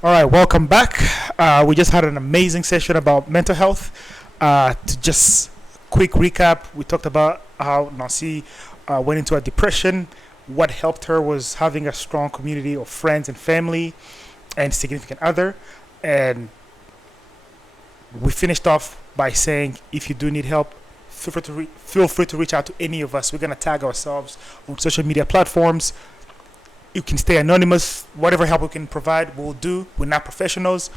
All right, welcome back. We just had an amazing session about mental health. To just quick recap, we talked about how Nancy went into a depression. What helped her was having a strong community of friends and family and significant other. And we finished off by saying, if you do need help, feel free to reach out to any of us. We're gonna tag ourselves on social media platforms. You can stay anonymous. Whatever help we can provide, we'll do. We're not professionals,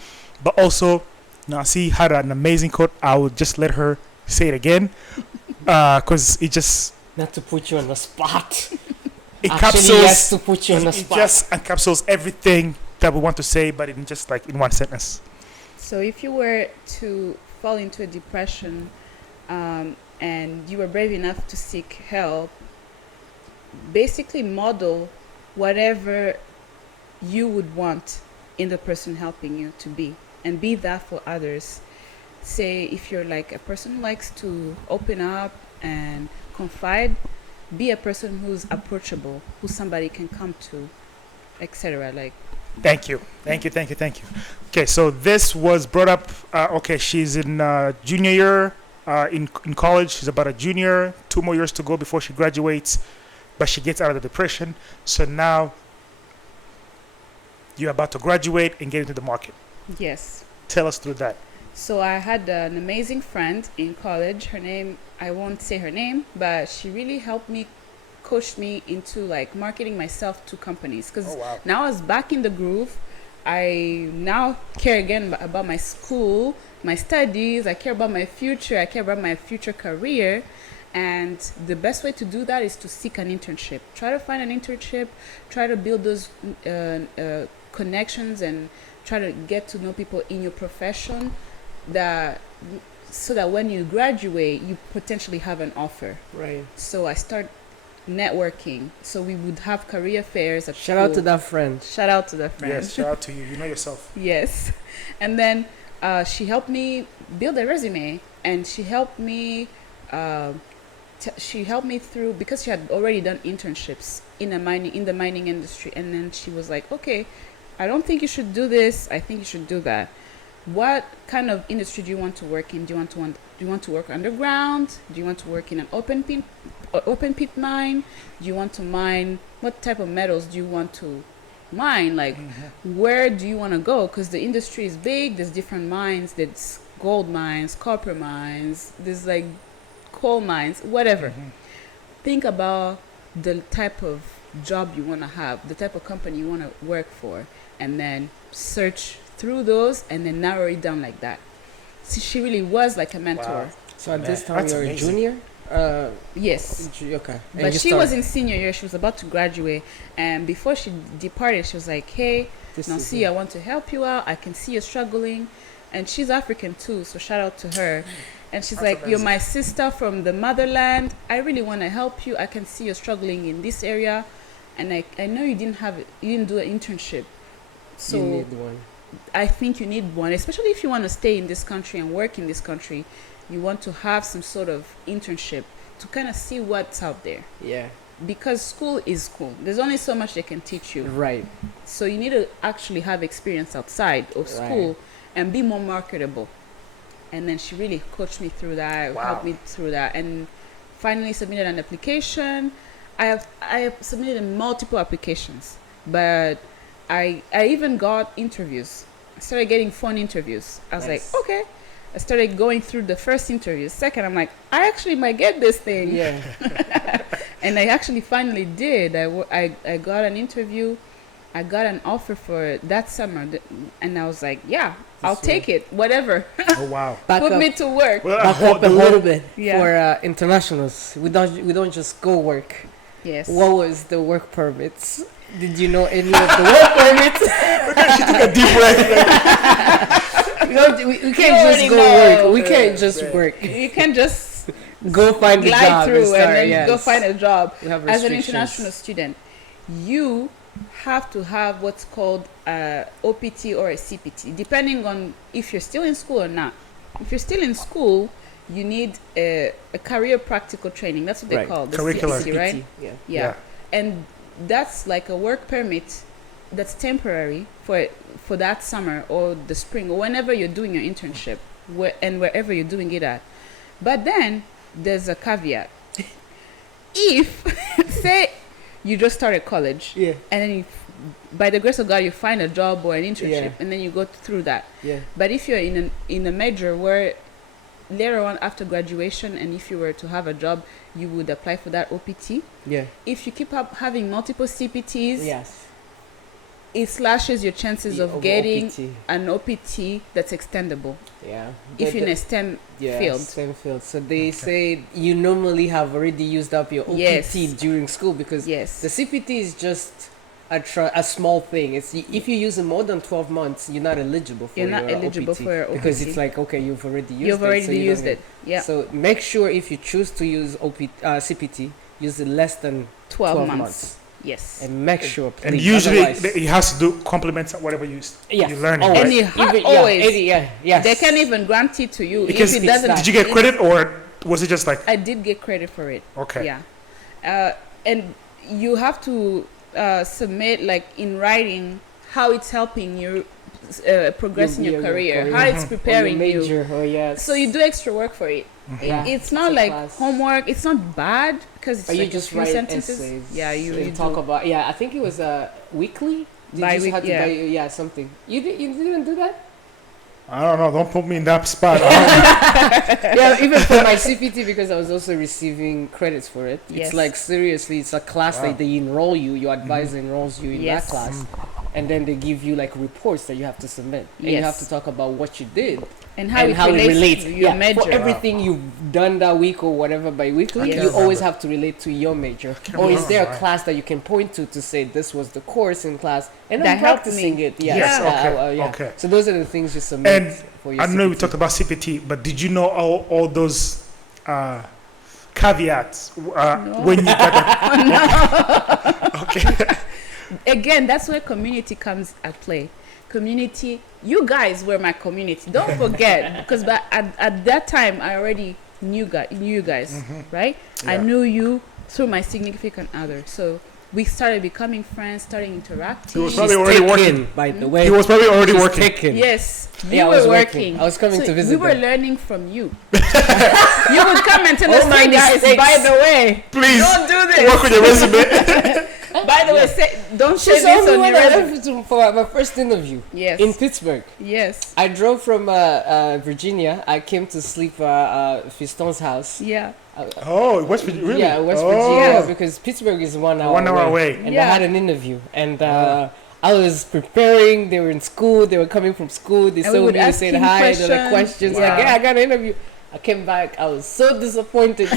but also Nancy had an amazing quote. I will just let her say it again, because it just Not to put you on the spot. Actually, encapsulates yes, to put you on the it spot. just encapsulates everything that we want to say, but in just like in one sentence. So if you were to fall into a depression and you were brave enough to seek help, basically model whatever you would want in the person helping you to be and be that for others. Say if you're like a person who likes to open up and confide, be a person who's approachable, who somebody can come to, etc. Like, Thank you. Okay, so this was brought up. Okay, she's in junior year in college. She's about a junior. 2 more years to go before she graduates, but she gets out of the depression. So now you're about to graduate and get into the market. yes. Tell us through that. So I had an amazing friend in college. Her name, I won't say her name, but she really helped me, coached me into like marketing myself to companies. Because Oh, wow. now I was back in the groove. I now care again about my school, my studies. I care about my future. I care about my future career. And the best way to do that is to seek an internship. Try to find an internship. Try to build those connections and try to get to know people in your profession, that so that when you graduate you potentially have an offer. Right. So I start networking, so we would have career fairs at Shout out to school. that friend. Shout out to that friend. Yes, shout out to you. You know yourself. Yes. And then she helped me build a resume, and she helped me through, because she had already done internships in the mining industry. And then she was like, okay, I don't think you should do this, I think you should do that. What kind of industry do you want to work in? Do you want to work underground? Do you want to work in an open pit mine? Do you want to mine, what type of metals do you want to mine? Like, where do you want to go? Because the industry is big. There's different mines. There's gold mines, copper mines. There's like coal mines, whatever. Think about the type of job you want to have, the type of company you want to work for, and then search through those and then narrow it down like that. So she really was like a mentor. Wow. So at Man, this time that's you're a amazing. junior? Yes. Okay. And But you she was started- in senior year. She was about to graduate. And before she departed, she was like, hey, This now is see, it. I want to help you out. I can see you're struggling. And she's African too, so shout out to her. And she's That's like, you're amazing. my sister from the motherland. I really want to help you. I can see you're struggling in this area. And I know you didn't do an internship. So you need one. I think you need one, especially if you want to stay in this country and work in this country. You want to have some sort of internship to kind of see what's out there. Yeah. Because school is school. There's only so much they can teach you. Right. So you need to actually have experience outside of school Right. and be more marketable. And then she really coached me through that, Wow. helped me through that, and finally submitted an application. I have submitted multiple applications, but I even got interviews. I started getting phone interviews. I was Nice. like, okay. I started going through the first interview. Second, I'm like, I actually might get this thing. Yeah. And I actually finally did. I got an interview. I got an offer for it that summer. And I was like, yeah, I'll This take it. Whatever. Oh, wow. Back Put up, me to work. Well, back up a little bit Yeah. for internationals. We don't just go work. Yes. What was the work permits? Did you know any of the work permits? she took a deep breath. We can't You just already go know. work. We can't just Right. work. You can just Go find a glide job through start, and then yes. go find a job. We have As an restrictions. international student, you have to have what's called a OPT or a CPT, depending on if you're still in school or not. If you're still in school, you need a career practical training. That's what they Right. call the Curricular. CPT, right? Yeah. Yeah. And that's like a work permit that's temporary for that summer or the spring or whenever you're doing your internship, and wherever you're doing it at. But then there's a caveat. If say you just started college, Yeah. and then by the grace of God you find a job or an internship, Yeah. and then you go through that. Yeah. But if you're in a major where later on after graduation, and if you were to have a job, you would apply for that OPT. Yeah. If you keep up having multiple CPTs, Yes. it slashes your chances Yeah, of over getting OPT. an OPT that's extendable Yeah. if The- you're in the- a STEM yeah, field. STEM field. So they say you normally have already used up your OPT Yes. during school because Yes. the CPT is just a small thing. It's if you use it more than 12 months, you're not eligible for You're not your eligible OPT for your because OPT. it's like okay, you've already used You've it. already so you used don't it. Yeah. So make sure if you choose to use CPT, use it less than 12 months. months. Yes. And make sure, please. And usually otherwise- it has to do complements whatever yes, you're learning, always. right? And you have Even- always. yes. They can't even grant it to you Because if it doesn't. did you get credit or was it just like I did get credit for it. okay? Yeah. And you have to submit like in writing how it's helping you progress in your career, how it's preparing Or your you. major, oh yes. So you do extra work for it. Yeah, It's not a like class. homework. It's not bad because it's Or you like just a few write sentences. essays. Yeah, you and talk do. about. Yeah, I think it was weekly. Did you just have to yeah. buy something? You didn't do that? I don't know. Don't put me in that spot. Yeah, even for my CPT because I was also receiving credits for it. Yes. It's like seriously, it's a class Wow. that they enroll you. Your advisor enrolls you in Yes. that class, and then they give you like reports that you have to submit, and you have Yes. to talk about what you did And how, and it, how relates it relates. to your major. For everything you've done that week or whatever bi-weekly, Yes. you always remember. have to relate to your major. can't Or is there a remember. class that you can point to say this was the course in class and That I'm helped practicing me. it? Yeah. Yes, okay, Yeah. okay. So those are the things you submit And for your I know we CPT. talked about CPT, but did you know all those caveats No. when you got that? Okay. Again, that's where community comes at play. Community, you guys were my community. Don't forget, because at that time I already knew you guys, right? I Yeah. knew you through my significant other. So we started becoming friends, starting interacting. He was She's probably already taken, working. by the way. He was probably already She's working. taken. Yes, you Yeah, I were was working. I was coming So to visit we were them. learning from you. You would come and tell us, Oh, my "Hey guys, mistakes. by the way, Please don't do this. work with your resume. By the way, don't say She's the this only on one your I resume." left to- for my first interview Yes, in Pittsburgh. yes, I drove from Virginia. I came to sleep at Fiston's house. yeah, Oh, West Virginia. Really? Yeah, West Oh. Virginia, because Pittsburgh is 1 hour 1 hour away. And Yeah. I had an interview, and I was preparing. They were in school. They were coming from school. They And we saw would me. They ask said him hi. They're like questions. questions. Like, Wow. yeah, I got an interview. I came back. I was so disappointed,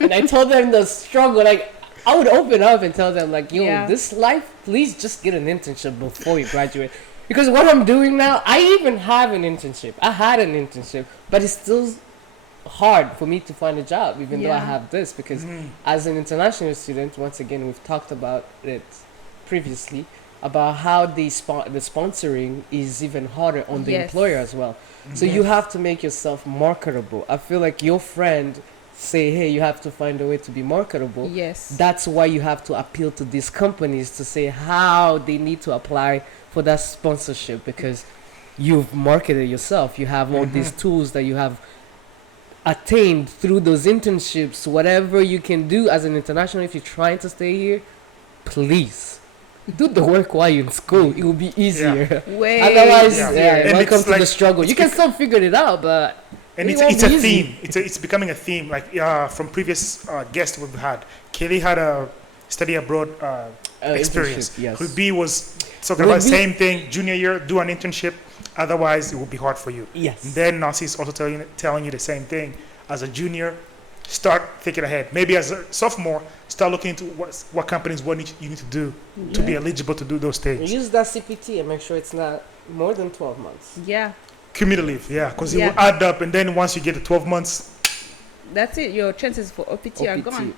and I told them the struggle. Like, I would open up and tell them, like, yo, Yeah. this life, please just get an internship before you graduate. Because what I'm doing now, I even have an internship. I had an internship, but it's still hard for me to find a job, even though I Yeah. have this. Because Mhm. as an international student, once again, we've talked about it previously, about how the sponsoring is even harder on the Yes. employer as well. So you have to make yourself marketable. I feel like your friend say, hey, you have to find a way to be marketable. yes. That's why you have to appeal to these companies to say how they need to apply for that sponsorship, because you've marketed yourself. You have all these tools that you have attained through those internships. Whatever you can do as an international, if you're trying to stay here, please do the work while you're in school. It will be easier. Way Otherwise, Yeah. yeah, And welcome it's to like- the struggle. You can still figure it out, but And it it's, won't it's a be easy. theme. It's becoming a theme. Like from previous guests we've had, Kelly had a study abroad experience. internship, yes. Ruby was talking about the Ruby- same thing. Junior year, do an internship. Otherwise, it will be hard for you. Yes. Then Nancy is also telling you the same thing. As a junior, start thinking ahead. Maybe as a sophomore, start looking into what companies you need to do to be eligible to do those things. Use that CPT and make sure it's not more than 12 months. Yeah, Cumulative, yeah, because it Yeah. will add up, and then once you get to 12 months, that's it. Your chances for OPT are gone.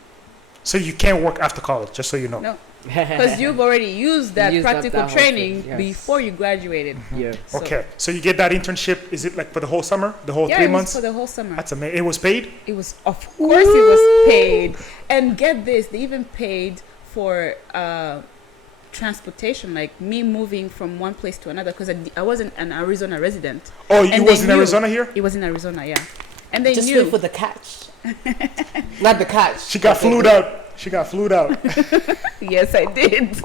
so you can't work after college. Just so you know. No, because you've already used that Used up practical that whole training thing, yes. before you graduated. Yeah. So- Okay, so you get that internship. Is it like for the whole summer, the whole Yeah, 3 it was months? for the whole summer. That's amazing. It was paid. It was, of course, it was paid. And get this, they even paid for transportation, like me moving from one place to another, because I wasn't an Arizona resident. Oh, And you they was in knew- Arizona here? It was in Arizona, yeah. And they Just knew. wait for the catch. Not the catch. She got flued out. She got flued out. Yes, I did.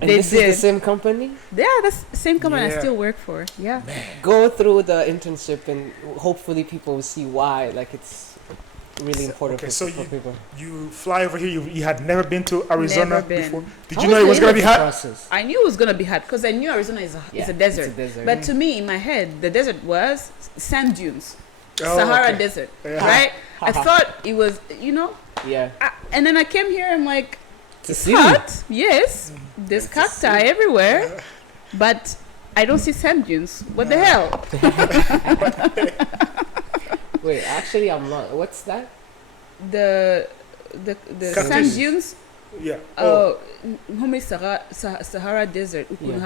And They this did. is the same company? Yeah, that's the same company I Yeah. still work for. Yeah. Go through the internship and hopefully people will see why. Like, it's really important Okay, for, so for people. You fly over here. You had never been to Arizona Never been. before. Did How you know it was the gonna be interview hot? process? I knew it was gonna be hot because I knew Arizona is a desert. It's a desert. But to me, in my head, the desert was sand dunes, Oh, Sahara okay. Desert, Yeah. right? I thought it was, Yeah. and then I came here. I'm like, To it's see. hot. Yes, there's To cacti see. everywhere, but I don't see sand dunes. What the hell? Wait, actually, I'm not. What's that? The Cactus. sand dunes. Yeah. Oh. Humi Sahara Desert. Ukun Yeah.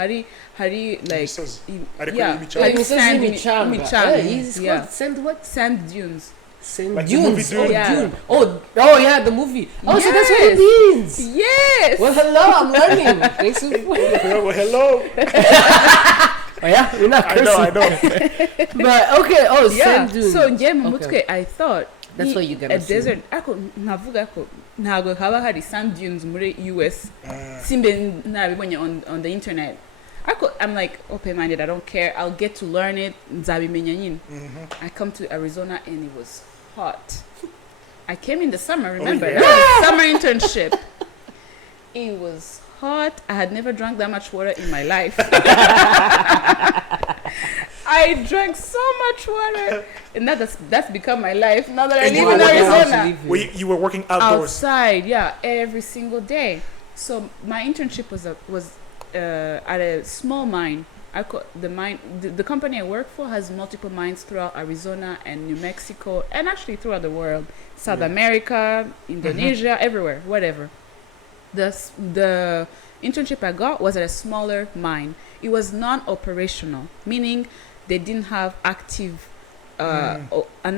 hari like Imisozi. yeah, Ariko yeah, y'imicafu. like It's sand Michanga. Michanga. It's called Yeah. Sand what? Sand dunes. Sand Like the movie Dunes. Dune? Oh, Yeah. Dune. Oh, yeah, the movie. Oh, so that's what it Yes. means. Yes. Well, hello, I'm learning. Thanks for Well, hello. Oh, yeah, we're not I cursing. know. I know. But okay, oh, Yeah. Sand Dunes. So njye mu Okay. mutwe I thought That's what you're gonna a see. desert ako navuga ko ntago haba hari sand dunes muri US Ah. simbe nabibonye on the internet. I'm like open-minded. I don't care. I'll get to learn it. Nzabimenya nyine. I come to Arizona and it was hot. I came in the summer. Remember, yeah. that was summer internship. It was hot. I had never drank that much water in my life. I drank so much water, and that's become my life now that I And you live in were working Arizona. Well, you were working outdoors. Outside, yeah, every single day. So my internship was at a small mine. The company I work for has multiple mines throughout Arizona and New Mexico, and actually throughout the world, South America, Indonesia, everywhere, whatever. The internship I got was at a smaller mine. It was non-operational, meaning they didn't have an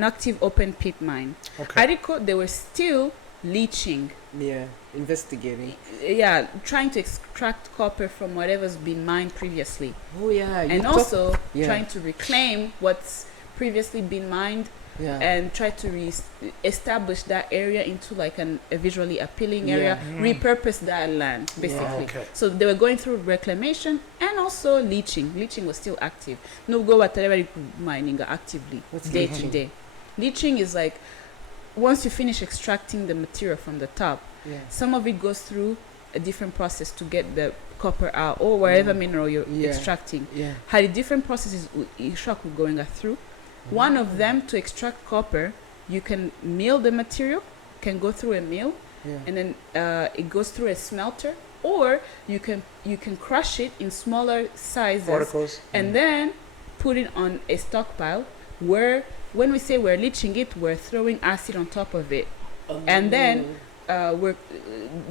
active open pit mine. Okay. They were still leaching. Yeah, investigating. Yeah, trying to extract copper from whatever's been mined previously. Oh, yeah. you And talk- also yeah. trying to reclaim what's previously been mined Yeah. and try to establish that area into like a visually appealing area, Yeah. repurpose that land basically. Okay. So they were going through reclamation and also leaching. Leaching was still active. No go at mining actively What's day leaching? to day. Leaching is like once you finish extracting the material from the top, Yeah. some of it goes through a different process to get the copper out or whatever mineral you're Yeah. extracting. Yeah. Had the different processes going through. One of them, to extract copper, you can mill the material, can go through a mill, Yeah. and then it goes through a smelter, or you can crush it in smaller sizes Particles. and then put it on a stockpile where when we say we're leaching it, we're throwing acid on top of it, and then we're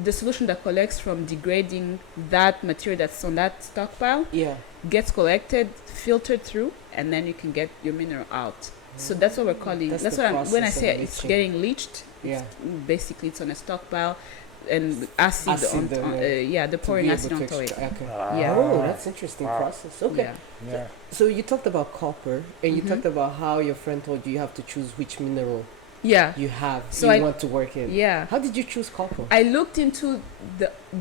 the solution that collects from degrading that material that's on that stockpile Yeah. gets collected, filtered through, and then you can get your mineral out. So that's what we're calling. That's That's the what when I process say of it's leaching. getting leached. Yeah. Basically, it's on a stockpile, and acid, Acid, the To pouring be acid able on to top of it. extract- Okay. Yeah. Oh, that's interesting Wow. process. Okay. Yeah. Yeah. So you talked about copper, and you Mhm. talked about how your friend told you have to choose which mineral Yeah. you have So you I- want to work in. Yeah. How did you choose copper? I looked into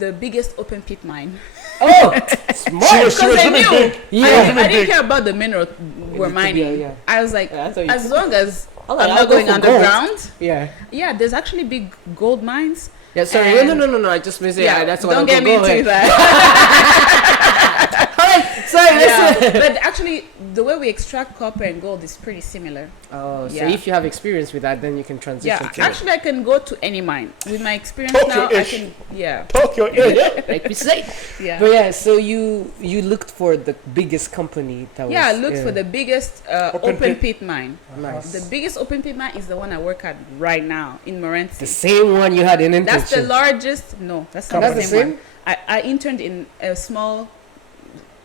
the biggest open pit mine. Oh, She smart. was Because I dreaming knew. big. Yeah. I didn't care about the mineral we're Yeah, mining. yeah. I was like, Yeah, I thought you- as long as I'm like, I'm I'll not go going for gold. underground. Yeah. Yeah, there's actually big gold mines. Yeah. Sorry. And- No. I just missed it. Yeah. That's what don't I'm get me go into ahead. that. Sorry. Yeah, listen. but actually, the way we extract copper and gold is pretty similar. Oh, so Yeah. if you have experience with that, then you can transition. Yeah, to actually, I can go to any mine with my experience now. I Tokyo-ish. can, yeah, Tokyo-ish. like we say. yeah. But yeah, so you looked for the biggest company that was. Yeah, I looked for the biggest Open open pit. pit mine. Nice. The biggest open pit mine is the one I work at right now in Morenci. The same one you had in internship. That's the largest. No, that's not That's the the same, same? one. I interned in a small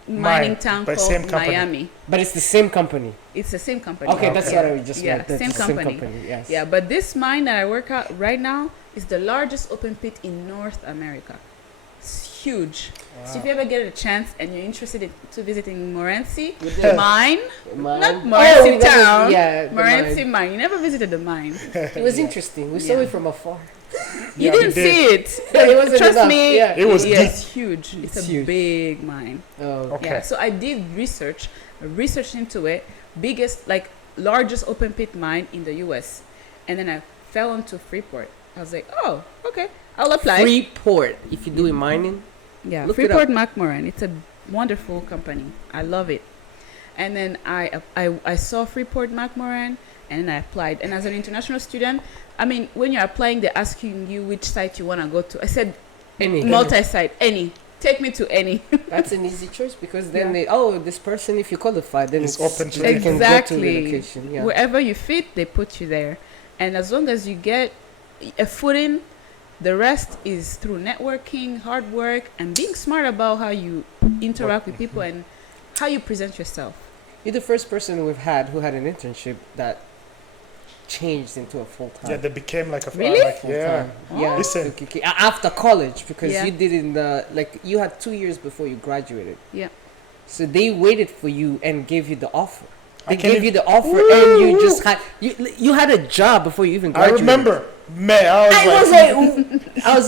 mining town but same called company. Miami. But it's the same company. It's the same company. Okay, that's Okay. what I just Yeah, meant. That's same the company. Yes. Yeah, but this mine that I work at right now is the largest open pit in North America. It's huge. Wow. So if you ever get a chance and you're interested in to visiting Morenci, Yeah. mine, Mine. not Morenci we got town, it. Yeah, the Morenci mine. mine. You never visited the mine. It was interesting. We saw Yeah. it from afar. You Yeah, we didn't did. see it. Yeah, it wasn't Trust enough. me, Yeah. It was yeah, deep. it's huge. It's a huge. big mine. Oh, Okay. Yeah. So I did research into it. Biggest, like largest open pit mine in the U.S. And then I fell onto Freeport. I was like, oh, okay, I'll apply. Freeport. If you do in mining, Yeah, Look it Freeport McMoran. It's a wonderful company. I love it. And then I saw Freeport McMoran and then I applied. And as an international student, I mean, when you're applying, they're asking you which site you want to go to. I said, any. multi-site, any. Take me to any. That's an easy choice because then Yeah. this person, if you qualify, then It's it's open to they can go to the Exactly. location. Yeah. Wherever you fit, they put you there. And as long as you get a footing, the rest is through networking, hard work, and being smart about how you interact with people and how you present yourself. You're the first person we've had who had an internship that changed into a full time. Yeah, they became like a Really? like, yeah. Yeah. Listen. After college, because Yeah. you did in the you had 2 years before you graduated. Yeah. So they waited for you and gave you the offer. I They can't gave you even- the offer, and you just had you had a job before you even I graduated. remember, man. I was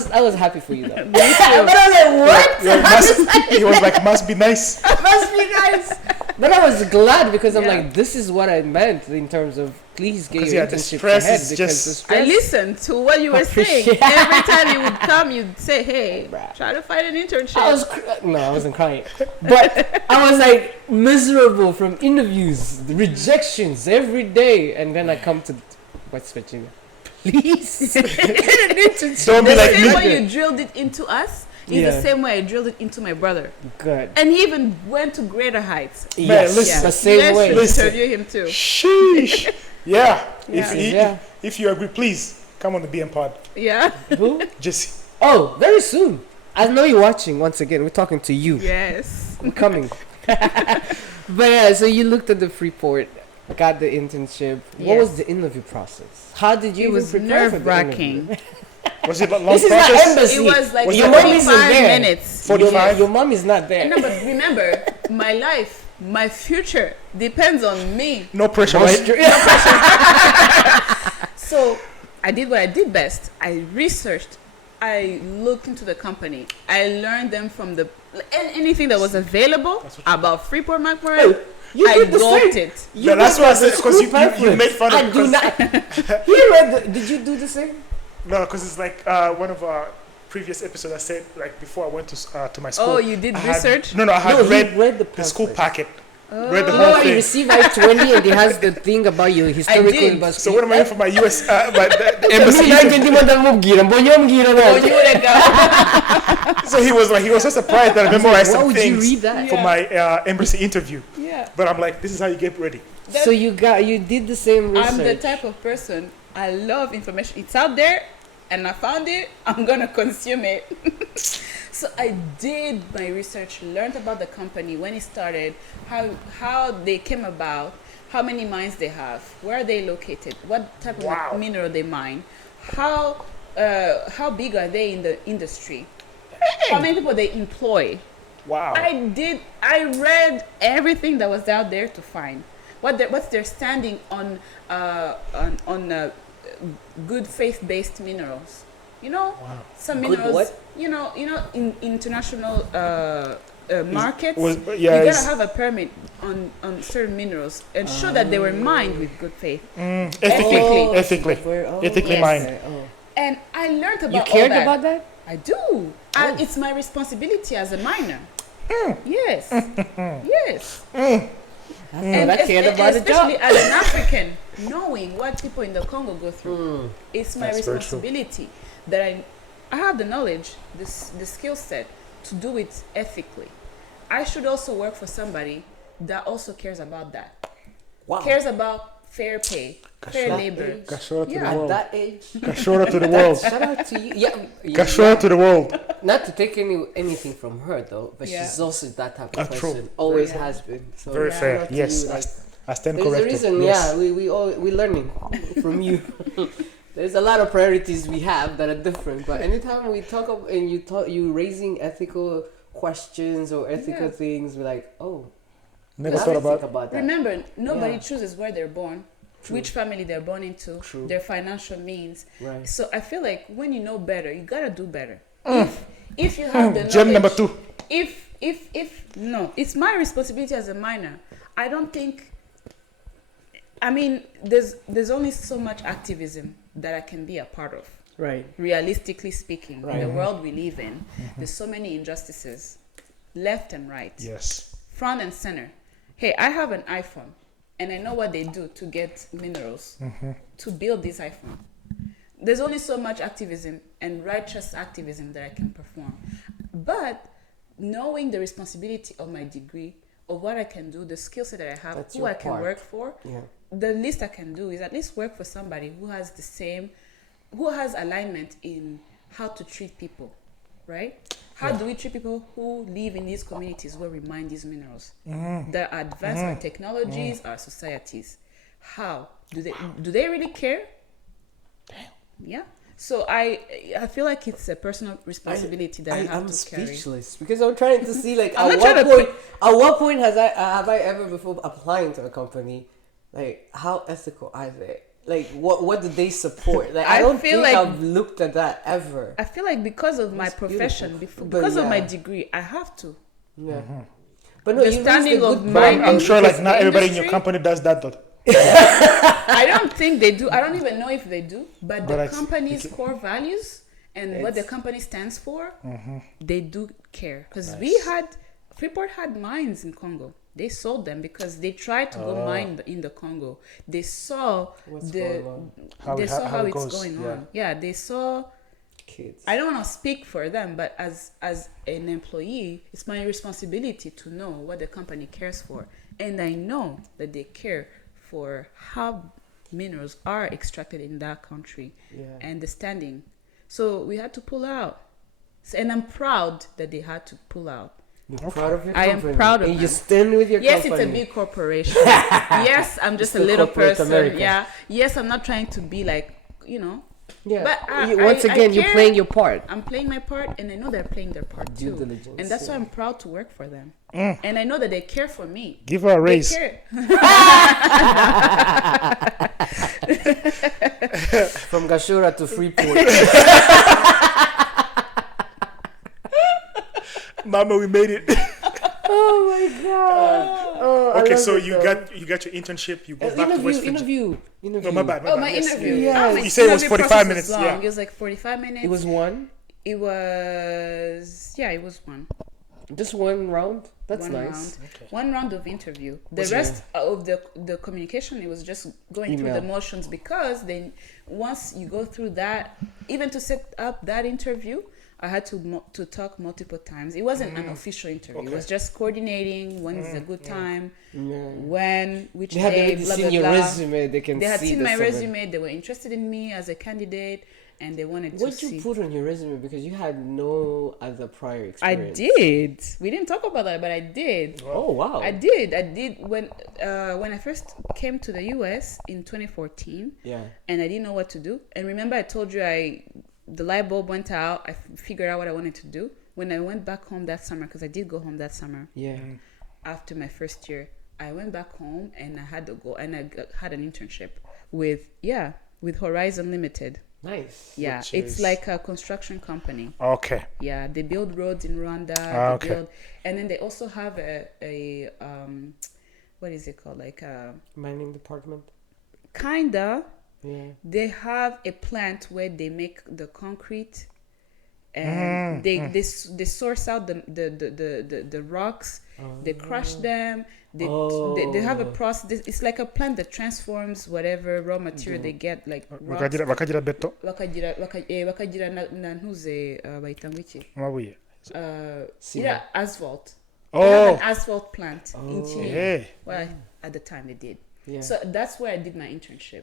like, I was happy for you though. Me too. But I was like, what? he was like, must be nice. Must be nice. But I was glad because I'm Yeah. like, this is what I meant in terms of please get 'Cause, your yeah, the internship stress ahead is because just- the I stress. listened to what you were saying. Appreciate- Every time you would come, you'd say, hey, Bruh. try to find an internship. No, I wasn't crying, but I was like miserable from interviews, the rejections every day, and then I come to West Virginia. Please, get an internship. Don't be The like same me. way you drilled it into us is Yeah. the same way I drilled it into my brother. Good. And he even went to greater heights. Yes, listen. the same You guys way. should Listen. interview him too. Sheesh. Yeah. Yeah. If you agree, please come on the BM pod. Yeah. Who? Just Oh, very soon. I know you're watching. Once again, we're talking to you. Yes. I'm coming. But yeah, so you looked at the Freeport, got the internship. What was Yes. the interview process? How did you It even was prepare for the interview? nerve-wracking. was it a long This is not process? embassy. It was like Was your it- mom isn't 45 there. minutes. 45? Your mom is not there. No, but remember, my life, my future depends on me. No pressure, Most- right? So I did what I did best. I researched. I looked into the company. I learned them from anything that was available about Freeport McMoran. You I did the gulped same. it. Yeah, that's why I said, because you Pamphlet. made fun of I do because- not. You read the, did you do the same? No, because it's like one of our previous episodes I said, like before I went to my school. Oh, you did I had- research? No, I had No, he read read the school pamphlet. packet. Read the You whole know how you thing. receive I-20 and it has the thing about your historical did. So when I went for my US, the Embassy. Oh, you would have gone. so he was so surprised that I memorized Why some would you things read that? for my embassy interview. Yeah. But I'm like, this is how you get ready. So you did the same research. I'm the type of person, I love information. It's out there and I found it, I'm going to consume it. So I did my research, learned about the company, when it started, how they came about, how many mines they have, where are they located, what type Wow. of mineral they mine, how big are they in the industry, how many people they employ. Wow. I read everything that was out there to find what's their standing on good faith-based minerals. You know, some Good minerals. what? You know, in international markets, yeah, you it's- gotta have a permit on certain minerals and show that they were mined with good faith. ethically, Oh. ethically. Ethically yes. mined. And I learned about You all cared that. about that? I do. It's my responsibility as a miner. Yes. Yes. And I cared about the job. especially as an African, knowing what people in the Congo go through, it's my That's very true. responsibility that I have the knowledge, the skill set to do it ethically. I should also work for somebody that also cares about that. Wow. Cares about fair pay, fair labor. Kashora to Yeah. the At world. that age. Kashora to the world. Shout out to you. Yeah. Kashora to the world. Not to take anything from her though, but Yeah. she's also that type of True. person. Always Yeah. has been. So Very shout fair. out to Yes, you, like, I stand there's a corrected. reason. Yes. Yeah, we learning from you. There's a lot of priorities we have that are different. But anytime we talk and you raising ethical questions or ethical things, we're like, oh, Never thought about. that. Remember, nobody chooses where they're born, True. which family they're born into, True. their financial means. Right. So I feel like when you know better, you gotta do better. If you have the knowledge, Gem number 2. if no, it's my responsibility as a minor. I don't think. I mean, there's only so much activism that I can be a part of. Right. Realistically speaking, Right. in the world we live in, there's so many injustices, left and right, Yes. front and center. Hey, I have an iPhone, and I know what they do to get minerals to build this iPhone. There's only so much activism and righteous activism that I can perform. But knowing the responsibility of my degree, of what I can do, the skill set that I have, That's who your I can part. work for, the least I can do is at least work for somebody who has who has alignment in how to treat people, right? How do we treat people who live in these communities where we mine these minerals that advance our technologies, our societies? How do they really care? Yeah. So I feel like it's a personal responsibility that I have I'm to carry. speechless because I'm trying to see like I'm at not trying what point have I ever before applying to a company, like how ethical are they? Like what do they support? Like I I don't feel think like- I've looked at that ever. I feel like because of my That's profession, beautiful. because But of my yeah. degree, I have to. Yeah. But no, The you raised standing a good of point. But I'm Mine- sure like because not the everybody in your industry- company does that though. I don't think they do. I don't even know if they do. But But the it's- company's core values and what the It's- company stands for, they do care. Because Freeport had mines in Congo. They sold them because they tried to go mine in the Congo. They saw What's the going on? How they it- saw how how it it's goes, going yeah. on. Yeah, they saw. Kids. I don't want to speak for them, but as an employee, it's my responsibility to know what the company cares for, and I know that they care for how minerals are extracted in that country and the standing. So we had to pull out, and I'm proud that they had to pull out. You're proud of your I am company. proud of and you them. stand with your Yes, company. it's a big corporation. Yes, I'm just It's a the little corporate person. America. Yeah. Yes, I'm not trying to be like, Yeah. But Once again, you're care. playing your part. I'm playing my part, and I know they're playing their part Due too. diligence, And that's why yeah. I'm proud to work for them. And I know that they care for me. Give her a They raise. care. From Gashora to Freeport. Mama, we made it. Oh my god. Oh, I Okay, love so it, you though. got your internship. You go back to West Virginia. Interview. No, my bad. Oh, my Yes, interview. yeah. Yeah. My You said it was interview 45 process minutes, was long. yeah. It was like 45 minutes. It was one. It was. Yeah, it was one. Just one round. That's One nice. round. Okay. One round of interview. The What's rest of the communication, it was just going through Email. the motions, because then once you go through that, even to set up that interview, I had to talk multiple times. It wasn't an official interview. It was just coordinating when is a good time, which They had day, already blah, seen blah, your blah. resume. They can They had see seen the my summary. resume. They were interested in me as a candidate, and they wanted What to did see. you put on your resume? Because you had no other prior I experience. did. We didn't talk about that, but I did. Oh wow. I did when I first came to the US in 2014, Yeah. and I didn't know what to do. And remember, I told you the light bulb went out. I figured out what I wanted to do when I went back home that summer, because I did go home that summer Yeah. after my first year. I went back home and I had to go, and had an internship with Horizon Limited. Nice. Yeah, Which it's is- like a construction company. Okay. Yeah, they build roads in Rwanda. Okay. And then they also have a what is it called? Like Mining department. kinda. Yeah. They have a plant where they make the concrete, and they source out the rocks. They crush them. They have a process. It's like a plant that transforms whatever raw material they get, like rocks. Bakagira beto. bakagira na ntuze bayita ngo iki? Amabuye. Yeah, asphalt. They Oh. have an asphalt plant in Chile. Hey. Well, at the time they did. Yeah. So that's where I did my internship.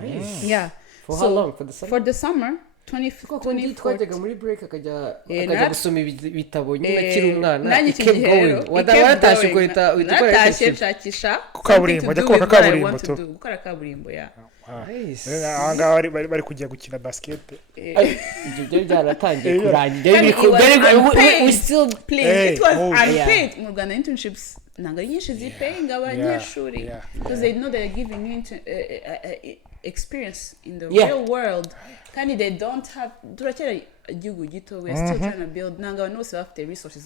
Nice. Yeah. For So how long? For the summer? For the summer. twajyaga muri break akajya nara- gusoma ibitabo nyine akiri umwana nanjye icyo kept gihe going rero waratashye ugahita natashye nshakisha Kaburimbo, something to ajya do kubaka with what I kaburimbo want to tu. do. Gukora kaburimbo ya Nice. aha ngaha bari kujya gukina basket. Ay, ibyo byari byaratangiye Eh, kurangira Kandi ariko it was we unpaid. still Please, Hey, it was oh, unpaid. Mu Rwanda internships ntabwo ari nyinshi zipayinga abanyeshuri yeah, because they know they're giving you experience in the Yeah. real world kandi they don't have turacyari igihugu gito we are still trying to build ntabwo abantu bose bafite resources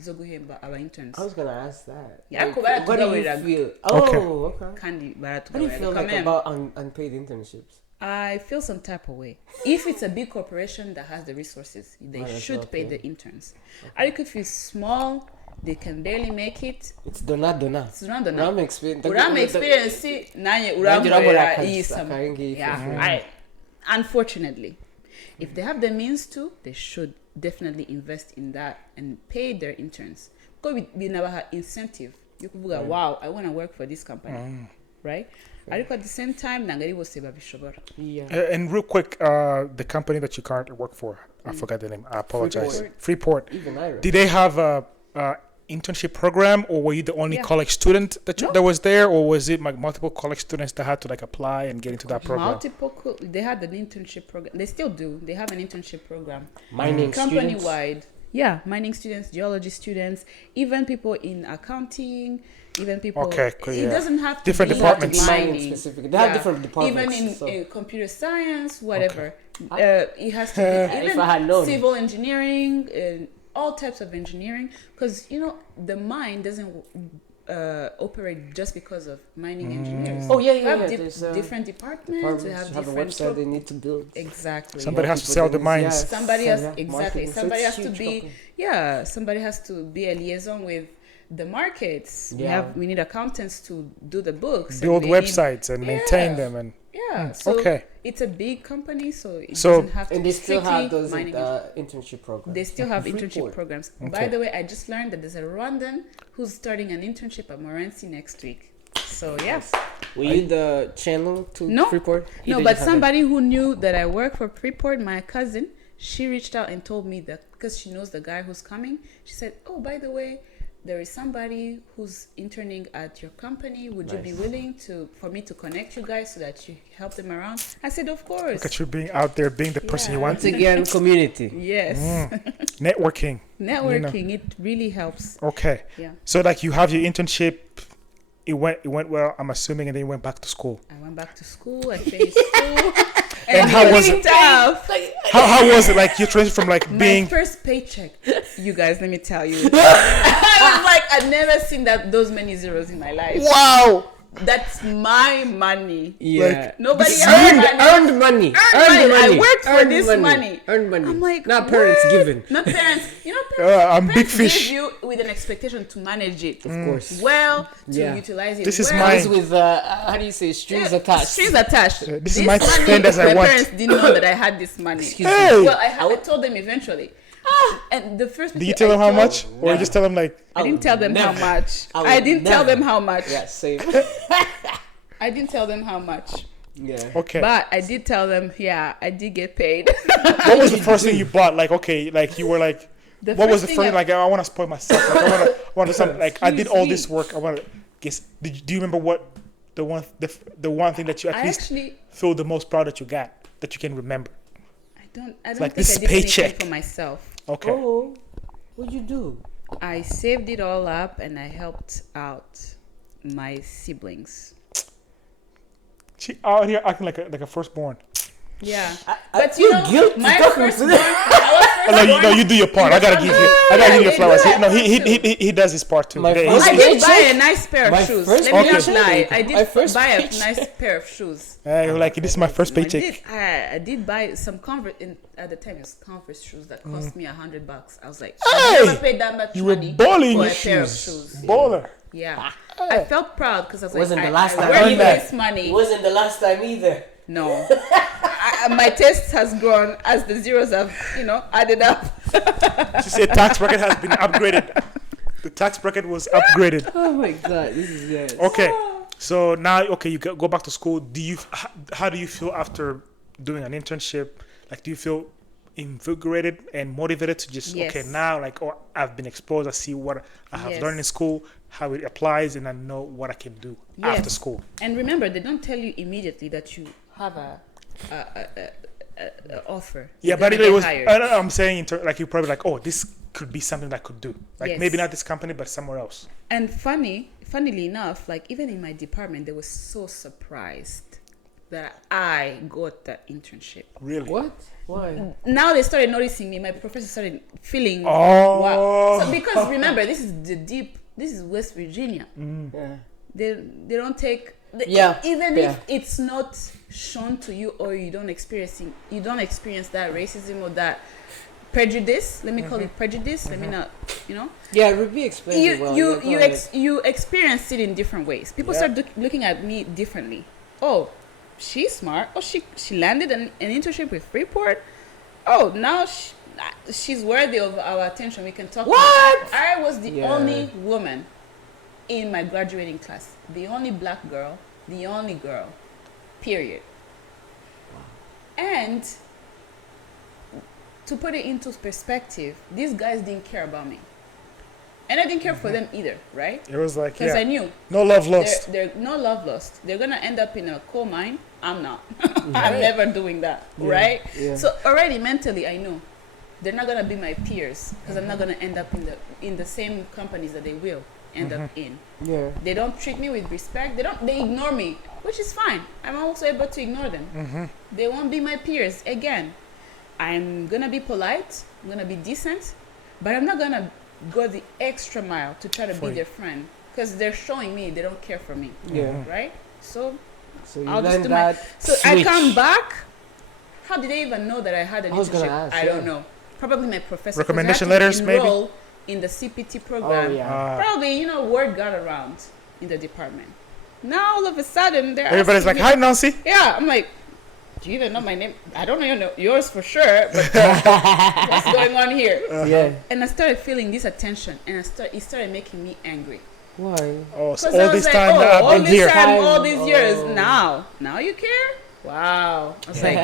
zo guhemba aba interns I was gonna ask that. Yeah, Like, what do you what do you feel? feel? Okay. Oh, okay. kandi How do you baratugaburira feel like Kameme. about unpaid internships? I feel some type of way. If it's a big corporation that has the resources, they that's should pay okay. the interns. Ariko if it's small, they can barely make it. It's dona. It's not enough. Urama experience. Urama experience nanye Nanjye urambura uramurera akazi iyi some. akarenga Yeah. Unfortunately, if they have the means to, they should definitely invest in that and pay their interns. Because we never had incentive. You could go, wow, I want to work for this company, right? Ariko at the same time, nangari bose babishobora. Yeah. And real quick, the company that you currently work for, I forgot the name. I apologize. Freeport. Even I. Did they have a internship program, or were you the only Yeah. college student that No. that was there, or was it like multiple college students that had to like apply and get into that program? They had an internship program. They still do. They have an internship program. Mining Company students. wide. Yeah, mining students, geology students, even people in accounting, even people. Okay, cool, It yeah. doesn't have to Different be departments. Mining mining. specific. They have different departments. Even in so. computer science, whatever. It has to be If even I had known. civil engineering, all types of engineering. Because the mine doesn't operate just because of mining engineers. Oh yeah, We have There's different departments. We have have a different website they need to build. exactly. Somebody has to People sell the that mines. needs- Somebody sell, has yeah, exactly. marketing. So Somebody it's has to huge be company. somebody has to be a liaison with the markets. Yeah. We need accountants to do the books. and Build we need- websites and maintain Yeah. them, and So okay. it's a big company, so it So- doesn't have to And be they still strictly have those mining. internship programs. They still have Freeport. internship programs. Okay. By the way, I just learned that there's a Rwandan who's starting an internship at Morenci next week. So yeah. Were you the channel to No. Freeport? He No, did but just have somebody who knew that I work for Freeport, my cousin, she reached out and told me that because she knows the guy who's coming, she said, "Oh, by the way, there is somebody who's interning at your company. Would you be willing for me to connect you guys so that you help them around?" I said, "Of course." Look at you being out there, being the person you Yeah. want. Once again, community. Yes. Networking. Networking, it really helps. Okay. Yeah. So like you have your internship. It went well, I'm assuming, and then you went back to school. I went back to school. I finished school. And how was it? Tough. How was it? Like you transitioned from like My being first paycheck, you guys, let me tell you. I was like, I've never seen those many zeros in my life. wow. That's my money. Yeah. Nobody This is else Earned money. Earned money. I worked for this money. Earned money. I'm like, not parents what? given. Not parents. Parents, I'm big parents fish. give you with an expectation to manage it. Of course. Well, to Yeah. utilize it. This is well. mine. Comes with how do you say strings Yeah, attached? Strings attached. This is mine to spend as I my want. parents didn't know that I had this money. Excuse Hey! me. Well, I told them eventually. And the first. Did you people tell I them how told- much, or you just tell them like? I didn't tell them how Never. much. I I would didn't tell never. them how much. Yeah, same. I didn't tell them how much. Yeah. Okay. But I did tell them, yeah, I did get paid. What was the first thing you bought? Like okay, like you were like. The What was the thing first? Like I want to spoil myself. Like I want to something. Like I did all this work. I want to guess. Do you remember what the one thing that you at I least actually, feel the most proud that you got that you can remember? I don't like think this I did paycheck. anything for myself. Okay. Oh, what'd you do? I saved it all up and I helped out my siblings. She out here acting like a firstborn. Yeah, I but feel you know, guilty my talking first to born, Oh, no, you do your part. I gotta give you your flowers. Yeah, No, he does his part too. My Okay, first I he's- did buy a nice pair of My shoes. first Let me not paycheck. lie. I My did first buy a paycheck. nice pair of shoes. you're like, this is my first paycheck. I did buy some Converse. At the time, it was Converse shoes that cost me $100. I was like, Hey! I never paid that much You were money balling for your a pair of shoes. shoes. Baller. Yeah, I felt proud because I was Wasn't like, the last I time worked I for that. this money. wasn't the last time either. No, my taste has grown as the zeros have, added up. She said tax bracket has been upgraded. The tax bracket was upgraded. Oh my god, this is yes. Okay, so now you go back to school. How do you feel after doing an internship? Like, do you feel invigorated and motivated to just Yes. okay now, like, oh, I've been exposed, I see what I have Yes. learned in school, how it applies, and I know what I can do Yes. after school. And remember, they don't tell you immediately that you have a offer. Yeah, You're but gonna it get was. hired. I'm saying, like, you're probably like, oh, this could be something that I could do. Like, Yes. maybe not this company, but somewhere else. And funnily enough, like even in my department, they were so surprised that I got that internship. Really? What? Why? Now they started noticing me. My professor started feeling. Oh. Wow. So, because remember, this is West Virginia. Yeah. They don't take. Yeah. Even Yeah. if it's not shown to you or you don't experience that racism or that prejudice. Let me call it prejudice. Let me not, Yeah, Ruby explained it well. Yeah, go ahead. you experience it in different ways. People Yeah. start looking at me differently. Oh, she's smart. Oh, she landed an internship with Freeport. Oh, now she's worthy of our attention. We can talk. What? I was the Yeah. only woman in my graduating class. The only black girl. The only girl. Period. And to put it into perspective, these guys didn't care about me. And I didn't care for them either, right? It was like, Because yeah, I knew no love lost. they're no love lost. They're gonna end up in a coal mine. I'm not. I'm never doing that, right? Yeah. So already mentally, I knew they're not gonna be my peers because I'm not gonna end up in the same companies that they will end up in. Yeah. They don't treat me with respect. They ignore me, which is fine. I'm also able to ignore them. They won't be my peers again. I'm gonna be polite. I'm gonna be decent, but I'm not gonna go the extra mile to try to be you. their friend because they're showing me they don't care for me, Yeah. right? So So you I'll just learned do my. that. So I switch. come back. How did they even know that I had an I was gonna internship? ask, I yeah. don't know. Probably my professor. 'cause I had Recommendation to letters, maybe? enroll in the CPT program. Oh, yeah. Probably, word got around in the department. Now all of a sudden they're Everybody's like, asking hi, Nancy. me- Yeah, I'm like, do you even know my name? I don't know yours for sure, but what's going on here? Yeah. And I started feeling this attention, and it started making me angry. Why? Oh, so Because I all was this like, time that all I've been this here. time, all these Oh. years, now you care? Wow. I was like,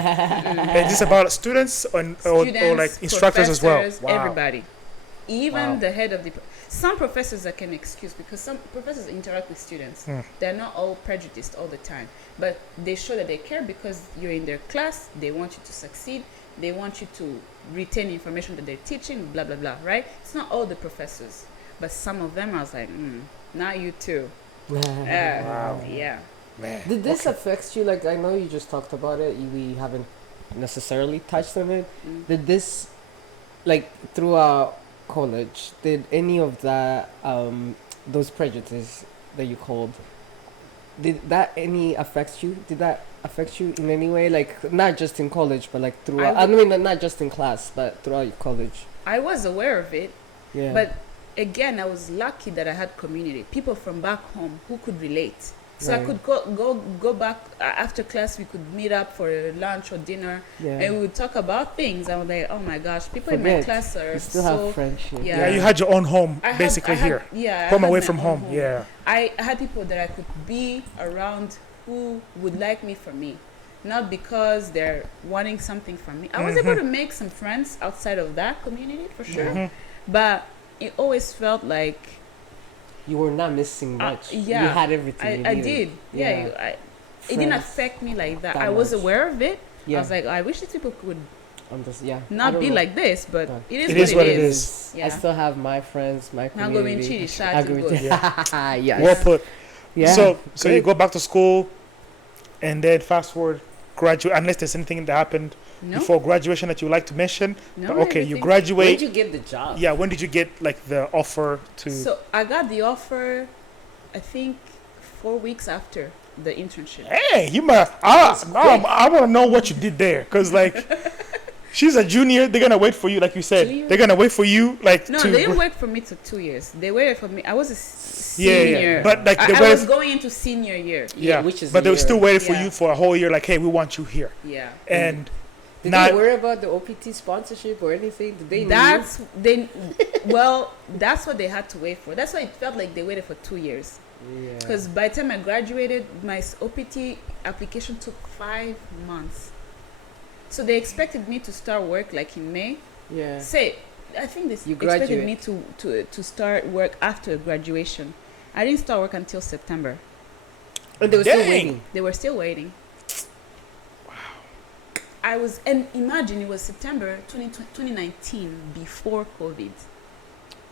Is this about students or students, like instructors as well? professors, Wow. everybody, even Wow. the head of the. Some professors I can excuse because some professors interact with students. They're not all prejudiced all the time, but they show that they care because you're in their class. They want you to succeed. They want you to retain information that they're teaching. Blah blah blah. Right? It's not all the professors, but some of them I was like, not you too. Wow. Yeah. Man. Did this affect you? Like, I know you just talked about it. We haven't necessarily touched on it. Did this, like, throughout college, did any of that, those prejudices that you called, did that any affect you? Did that affect you in any way? Like, not just in college, but like throughout. I mean, not just in class, but throughout college. I was aware of it. Yeah. But again, I was lucky that I had community, people from back home who could relate. So I Right. could go back after class. We could meet up for lunch or dinner, Yeah. and we would talk about things. I was like, oh my gosh, people in my Forget. class are You still so. have friendship. Yeah. Yeah, you had your own home I had- basically I had- here. Yeah, I Home had away my from own home. Yeah. I had people that I could be around who would like me for me, not because they're wanting something from me. I was able to make some friends outside of that community for sure, but it always felt like You were not missing much. yeah, You had everything. you I needed. did. Yeah, it didn't Friends. affect me like that. That I was much. aware of it. Yeah. I was like, I wish these people could Yeah. I not don't be know. like this, but No. it is what it is. Yeah. I still have my friends, my Now go in community. Chile, shout I to agree go. with you. Yes. Well put. Yeah. So you Good. go back to school, and then fast forward, graduate. Unless there's anything that happened No, before graduation that you would like to mention. no. But okay, you everything- When graduate. did you get the job? Yeah, when did you get like the offer to? So I got the offer, I think 4 weeks after the internship. Hey, you might. I want to know what you did there, cause like, she's a junior. They're gonna wait for you, like you said. Junior? They're gonna wait for you, like No, to. they didn't wait for me to 2 years. They waited for me. I was a Yeah, yeah, senior. but, like, they I waited- was going into senior year. yeah, which is but a they were year. still waiting for Yeah. you for a whole year. Like, hey, we want you here, Yeah. and Did not. they worry about the OPT sponsorship or anything? Did they That's they. Well, that's what they had to wait for. That's why it felt like they waited for 2 years. Yeah. Because by the time I graduated, my OPT application took 5 months. So they expected me to start work like in May. Yeah. I think they You expected graduate. me to start work after graduation. I didn't start work until September. And they were still Dang. waiting. They were still waiting. And imagine it was September 2019 before COVID.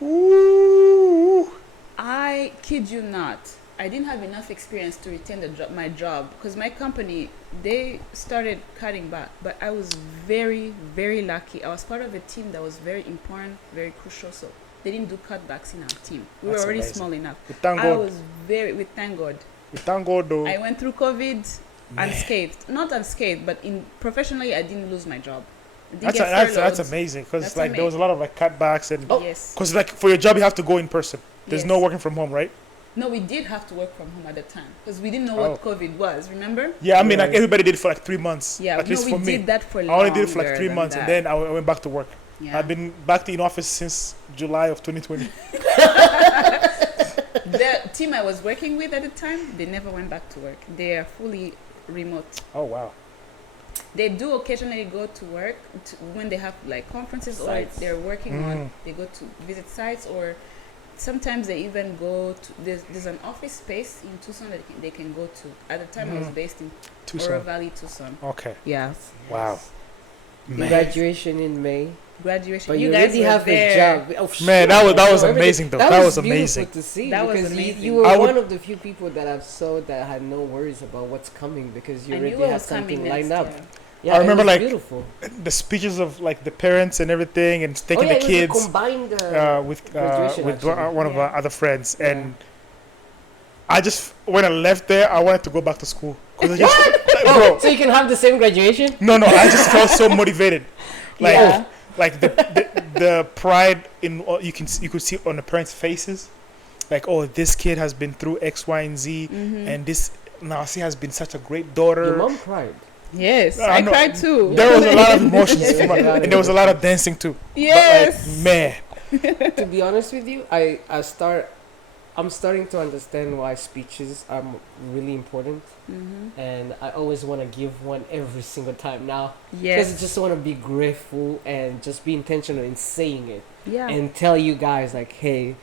Ooh. I kid you not. I didn't have enough experience to retain my job because my company, they started cutting back. But I was very, very lucky. I was part of a team that was very important, very crucial. So they didn't do cutbacks in our team. We That's were already amazing. small enough. We thank I God. was we thank God. We thank God though. I went through COVID Man. unscathed. Not unscathed, but professionally, I didn't lose my job. I didn't That's, get that's furloughed. amazing because That's like there was a lot of like cutbacks and Yes. because like for your job you have to go in person. There's Yes. no working from home, right? No, we did have to work from home at the time because we didn't know what COVID was. Remember? Yeah, I mean like Right. everybody did it for like 3 months. Yeah. At least we for me. did that for I only did it for like longer 3 than months and that. then I went back to work. Yeah. I've been back in office since July of 2020. The team I was working with at the time, they never went back to work. They are fully remote. Oh wow. They do occasionally go to work when they have like conferences Sites. or they're working on. They go to visit sites or sometimes they even go to. There's an office space in Tucson that they can go to. At the time, I was based in Oro Tucson. Valley, Tucson. Okay. Yeah, Wow. Man, Graduation in May. graduation. But you guys already were have there. a job. Oh, Man, sure. that was So everything- amazing though. That was amazing. beautiful to see. That was because amazing. You were I would- one of the few people that I've saw that had no worries about what's coming because you I already knew what had was coming something next. lined up. Yeah. Yeah, I remember, it was like, beautiful. The speeches of like the parents and everything and Oh taking yeah, the it kids was a combined with graduation, actually. one of Yeah. our other friends Yeah. and I just when I left there I wanted to go back to school because I just like, Oh, bro so you can have the same graduation? no I just felt so motivated like Yeah. like the pride in you could see on the parents' faces like oh this kid has been through X Y and Z and this Nasi has been such a great daughter. Your mom cried. Yes, I I know. cried too. There was a lot of emotions Yes, from her, a lot of and there was a lot of dancing too. Yes. But like, man, To be honest with you, I'm starting to understand why speeches are really important, and I always want to give one every single time now. Because I Yes. just want to be grateful and just be intentional in saying it Yeah. and tell you guys like, hey,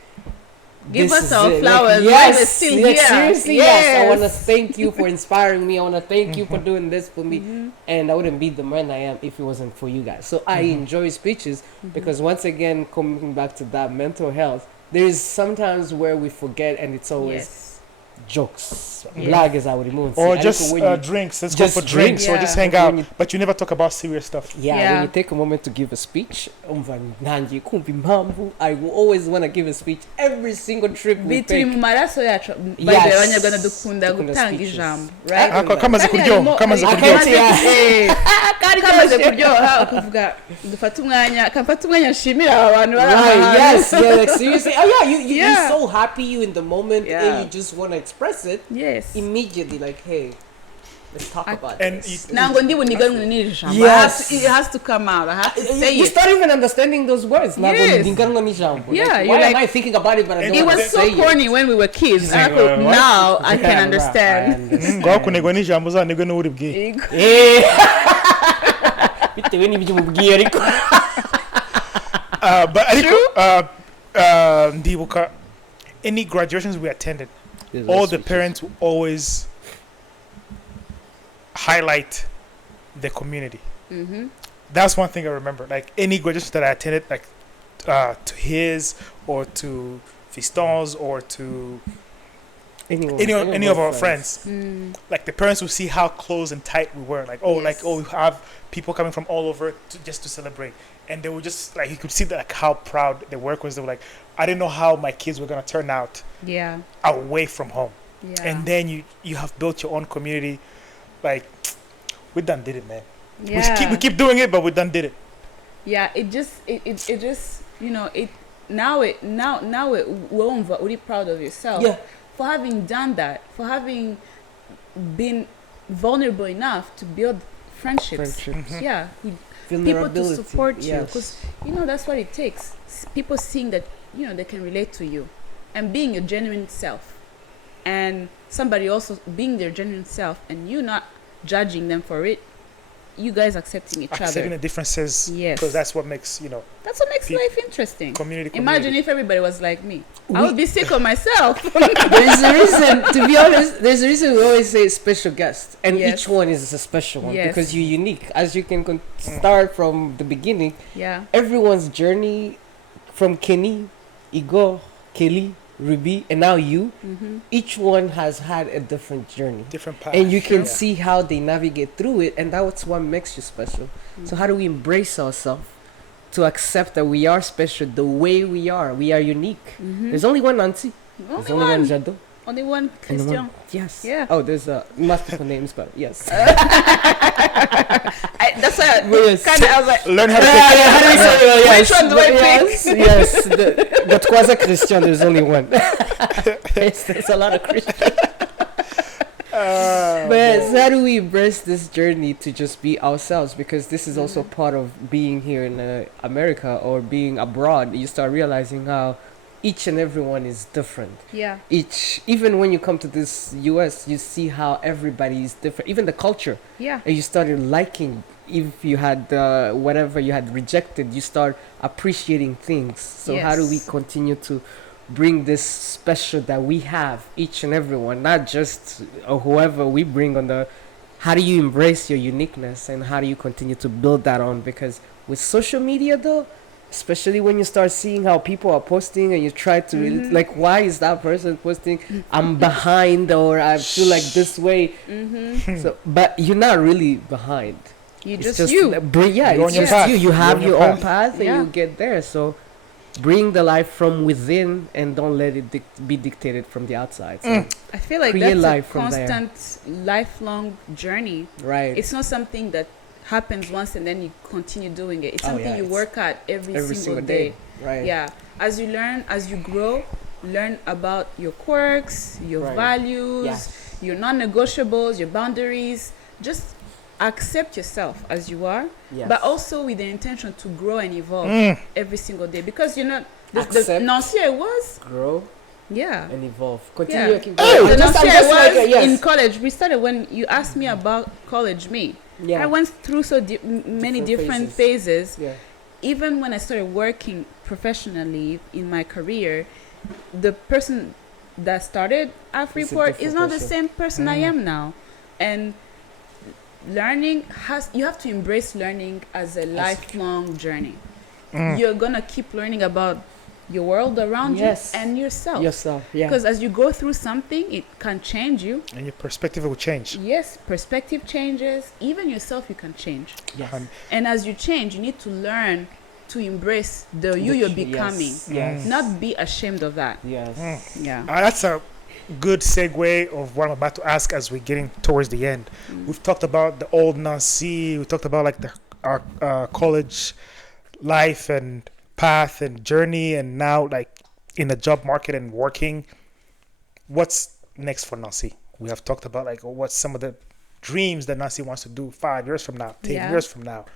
Give this us is our it. flowers Like, while yes, we're still like, here. seriously, yes. I want to Yes. thank you for inspiring me. I want to thank you for doing this for me. And I wouldn't be the man I am if it wasn't for you guys. So I enjoy speeches because once again, coming back to that mental health, there is sometimes where we forget and it's always Yes. jokes. Yes. Blagues, I would remove. or just drinks. Let's go just for drinks or drink. just Yeah. hang When out. you- But you never talk about serious stuff. Yeah, Yeah. when you take a moment to give a speech, I will always want to give a speech every single trip we bitiri take. mu maraso yacu Yes. abanyarwanda dukunda Dukunda gutanga speeches. ijambo I right do that. Kamaze Kandi kuryoha, harimo- kamaze hari- kuryoha. kamaze kuryoha ukavuga dufate umwanya kamfate umwanya nshimira aba bantu bari aha Right, hantu. yes, yeah, like seriously. Oh yeah, you're Yeah. so happy you in the moment Yeah. and you just want to express it Yes. immediately like, hey, let's talk about And this. it- Ndi buniganwe n'iri jambo. Yes. It has to come out. I have to say You it. start even understanding those words. Like, Yes. Yeah, you're why like- am I thinking about it but I don't It want was to so say corny when we were kids. Yeah, Ariko what? now I it? can Yeah, understand. ngaho kunegwa n'ijambo uzanegwe n'uri bwiye. Bitewe n'ibyo umubwiye ariko. But ariko ndibuka any graduations we attended all the parents would always highlight the community. That's one thing I remember. Like any graduation that I attended, like to his or to Fiston's or to any of our friends, like the parents would see how close and tight we were. Like Yes. we have people coming from all over just to celebrate, and they were just like you could see that like how proud the work was. They were like, I didn't know how my kids were gonna turn out Yeah. away from home. Yeah. And then you have built your own community. Like we done did it, man. Yeah. We keep doing it, but we done did it. Yeah, it just you know it now wumva uri proud of yourself Yeah. for having done that, for having been vulnerable enough to build friendships. Yeah, with people to support you, because you know that's what it takes. People seeing that they can relate to you, and being your genuine self, and somebody also being their genuine self, and you not judging them for it. you guys accepting each accepting other. the differences. Yes. Because that's what makes, That's what makes Pe- life interesting. community. Imagine if everybody was like me. I would be sick of myself. There's a reason, to be honest, there's a reason we always say special guest. And Yes. each one is a special one Yes. because you're unique. As you can start from the beginning, Yeah. everyone's journey from Kenny, Igor, Kelly, Ruby, and now you, Mm-hmm. each one has had a different journey. different path. And you can Yeah. see how they navigate through it, and that's what makes you special. So how do we embrace ourselves to accept that we are special the way we are? We are unique. Mm-hmm. There's only one Nancy. There's only one Jado. Only one and Christian. one- Yes. Yeah. Oh, there's multiple names, but yes. That's why Yes. kind of I was like, Learn how to Yeah, pick. yeah, how do we say it? Which one do I pick? Yes, yes. The Twaza Christian, there's only one. Yes, there's a lot of Christians. But yes, how do we embrace this journey to just be ourselves? Because this is also part of being here in America or being abroad. You start realizing how each and everyone is different. yeah. Even when you come to this US, you see how everybody is different. Even the culture. Yeah. And you started liking. If you had whatever you had rejected, you start appreciating things. So how do we Yes. continue to bring this special that we have, each and everyone, not just whoever we bring on the. How do you embrace your uniqueness and how do you continue to build that on? Because with social media, though, especially when you start seeing how people are posting and you try to like, why is that person posting? I'm behind, or I feel like this way. Mm-hmm. So, but you're not really behind. You It's just you. Yeah, You're on it's your just path. you. You You're have on your your own path. path, and Yeah. you get there. So bring the life from within and don't let it be dictated from the outside. So, I feel like Create that's life a from there. constant, lifelong journey. right. It's not something that happens once and then you continue doing it. It's Oh, something yeah, you it's work at every every single day. Right. Yeah. As you learn, as you grow, learn about your quirks, your Right. values, Yes. your non-negotiables, your boundaries. Just accept yourself as you are, Yes. but also with the intention to grow and evolve every single day. Because you're not the Accept. Nancy I was, grow yeah. and evolve. Yeah. Continue. Keep The going. Nancy I'm I just like, was yes. in college. We started when you asked me about college me. Yeah. I went through many different phases. Yeah. Even when I started working professionally in my career, the person that started at It's a Freeport is different not the person. same person I am now. And learning you have to embrace learning as a lifelong journey. You're gonna keep learning about your world around Yes. you and yourself. Yourself. Yeah. Because as you go through something, it can change you. And your perspective will change. Yes, perspective changes. Even yourself, you can change. Yes. And And as you change, you need to learn to embrace the you you're becoming. Yes. Not be ashamed of that. Yes. Yeah. That's a good segue of what I'm about to ask as we're getting towards the end. We've talked about the old Nancy. We talked about like our college life and path and journey, and now like in the job market and working. What's next for Nancy? We have talked about like what's some of the dreams that Nancy wants to do 5 years from now, 10 Yeah. years from now,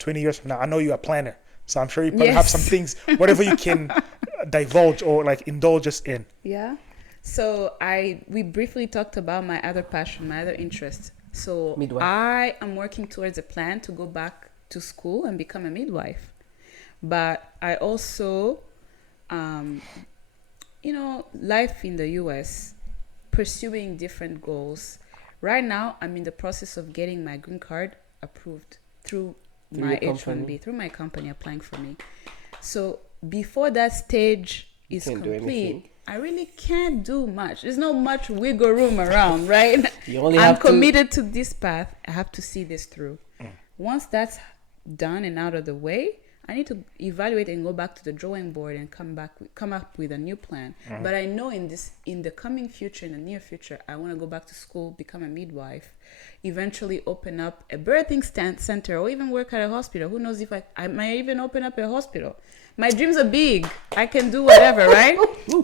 20 years from now. I know you're a planner, so I'm sure you probably have Yes. some things, whatever you can divulge or like indulge us in. Yeah. So we briefly talked about my other passion, my other interest. So Midwife. I am working towards a plan to go back to school and become a midwife. But I also, life in the US, pursuing different goals. Right now, I'm in the process of getting my green card approved through my your H1B, company. through my company applying for me. So before that stage is can't do anything. complete, I really can't do much. There's not much wiggle room around, right? You only I'm have to- committed to this path. I have to see this through. Once that's done and out of the way, I need to evaluate and go back to the drawing board and come up with a new plan. But I know in the coming future, in the near future, I want to go back to school, become a midwife, eventually open up a birthing center, or even work at a hospital. Who knows if I might even open up a hospital. My dreams are big. I can do whatever, right?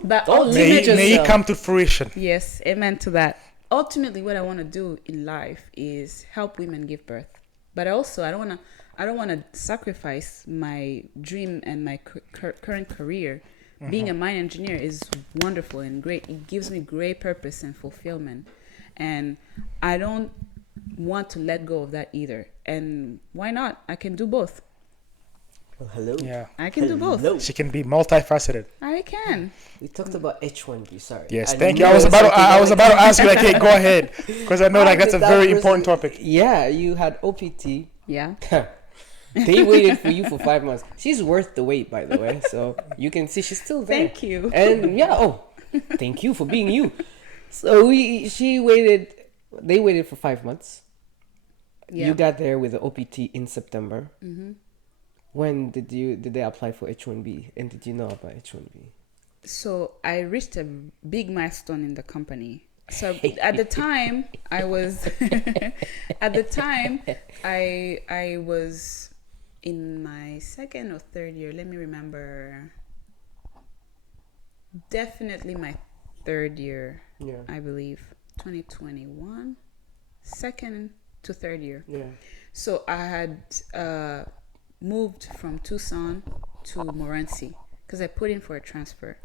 But May ultimately, it come to fruition. yes, amen to that. Ultimately, what I want to do in life is help women give birth. But also, I don't want to sacrifice my dream and my current career. Being a mine engineer is wonderful and great. It gives me great purpose and fulfillment. And I don't want to let go of that either. And why not? I can do both. Well, hello. Yeah. I can do both. Hello. She can be multifaceted. I can. We talked about H1B. Sorry. Yes, I thank you. know I was it's about to, something I that was about to ask you, like, hey, go ahead, because I know How like that's a did that very person- important topic. Yeah, you had OPT. Yeah. They waited for you for 5 months. She's worth the wait, by the way. So you can see she's still there. Thank you. And yeah, thank you for being you. So she waited. They waited for 5 months. Yeah. You got there with the OPT in September. Mm-hmm. When did they apply for H1B, and did you know about H1B? So I reached a big milestone in the company. So at the time I was I was in my second or third year. Let me remember. Definitely my third year, Yeah. I believe. 2021. Second to third year. Yeah. So I had moved from Tucson to Morenci because I put in for a transfer.